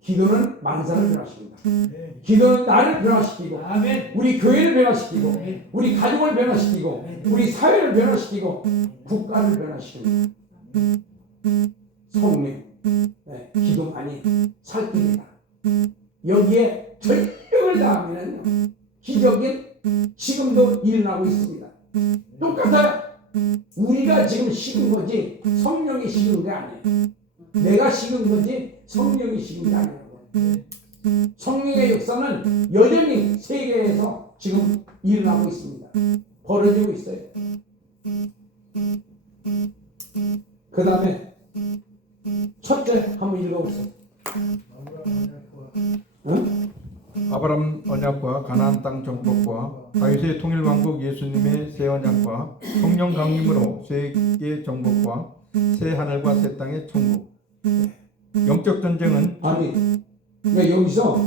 기도는 만사를 변화시킵니다. 기도는 나를 변화시키고, 아멘. 우리 교회를 변화시키고, 아멘. 우리 가족을 변화시키고, 우리 사회를 변화시키고, 국가를 변화시킵니다. 성령, 기도만이 살핍니다. 여기에 전력을 다하면 기적이 지금도 일어나고 있습니다. 똑같아요. 우리가 지금 식은 거지 성령이 식은 게 아니에요. 내가 식은 거지 성령이 식은 게 아니에요. 성령의 역사는 여전히 세계에서 지금 일어나고 있습니다. 벌어지고 있어요. 그 다음에 첫째 한번 읽어보세요. 응? 아브라함 언약과 가나안 땅 정복과 다윗의 통일 왕국 예수님의 새 언약과 성령 강림으로 세계 정복과 새 하늘과 새 땅의 천국. 영적 전쟁은 아니, 그러니까 여기서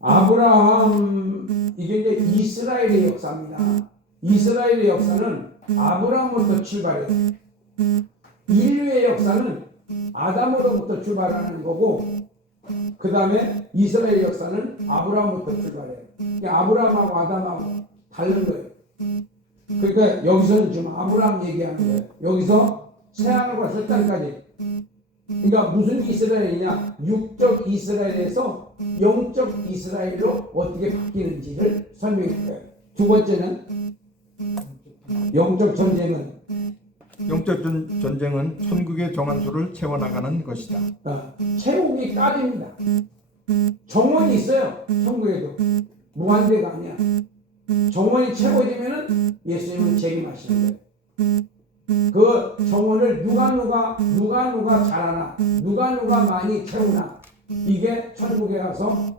아브라함 이게 이제 이스라엘의 역사입니다. 이스라엘의 역사는 아브라함으로부터 출발해요. 인류의 역사는 아담으로부터 출발하는 거고, 그 다음에 이스라엘 역사는 아브라함부터 출발해요. 그러니까 아브라함하고 아담하고 다른 거예요. 그러니까 여기서는 지금 아브라함 얘기하는 거예요. 여기서 새하늘과 새 땅까지. 그러니까 무슨 이스라엘이냐? 육적 이스라엘에서 영적 이스라엘로 어떻게 바뀌는지를 설명해 줘요. 두 번째는 영적 전쟁은 천국의 정한수를 채워나가는 것이다. 채우기 까집니다. 정원이 있어요. 천국에도 무한대가 아니야. 정원이 채워지면은 예수님은 재림하시는 거예요. 그 정원을 누가 잘하나, 누가 많이 채우나, 이게 천국에 가서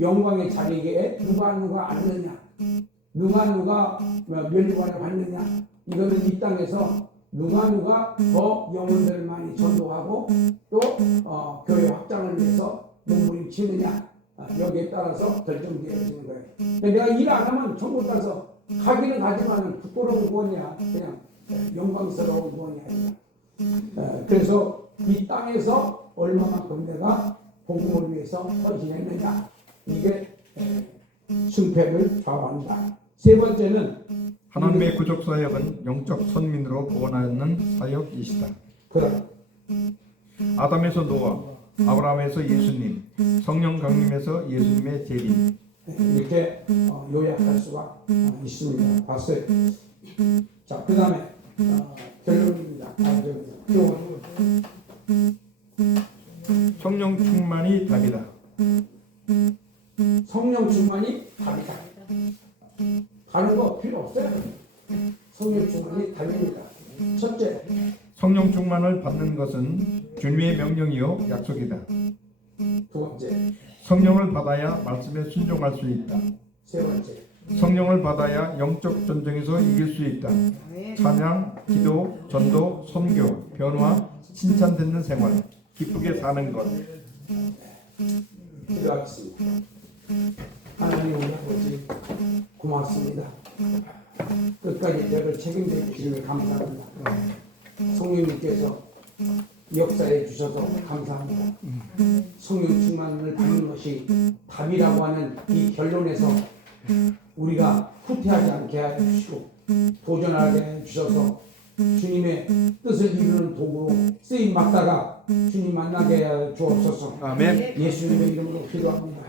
영광의 자리에 누가 앉느냐, 누가 멸류관을 받느냐, 이거는 이 땅에서 누가 더 영혼들을 많이 전도하고 또 교회 확장을 위해서 몸부림치느냐, 여기에 따라서 결정되어지는 거예요. 내가 일 안 하면 천국 가서 가기는 가지만 부끄러운 구원이야. 그냥 영광스러운 구원이 아니야. 그래서 이 땅에서 얼마만큼 내가 복음을 위해서 헌신했느냐, 이게 승패를 좌우한다. 세 번째는 하나님의 구속 사역은 영적 선민으로 구원하는 사역이시다. 그럼 아담에서 노아, 아브라함에서 예수님, 성령 강림에서 예수님의 재림. 이렇게 요약할 수가 있습니다. 봤어요. 자, 그 다음에 결론입니다. 성령 충만이 답이다. 성령 충만이 답이다. 다른 거 필요 없어요. 성령 충만이 답입니다. 첫째, 성령 충만을 받는 것은 주님의 명령이요 약속이다. 두 번째, 성령을 받아야 말씀에 순종할 수 있다. 세 번째, 성령을 받아야 영적 전쟁에서 이길 수 있다. 찬양, 기도, 전도, 선교, 변화, 칭찬 듣는 생활, 기쁘게 사는 것. 기도하겠습니다. 하나님 우리 아버지 고맙습니다. 끝까지 저를 책임져 주시니 감사합니다. 성령님께서 역사해 주셔서 감사합니다. 성령 충만을 받는 것이 답이라고 하는 이 결론에서 우리가 후퇴하지 않게 해 주시고 도전하게 해 주셔서 주님의 뜻을 이루는 도구로 쓰임 받다가 주님 만나게 해 주옵소서. 아멘. 예수님의 이름으로 기도합니다.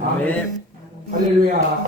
아멘. 할렐루야.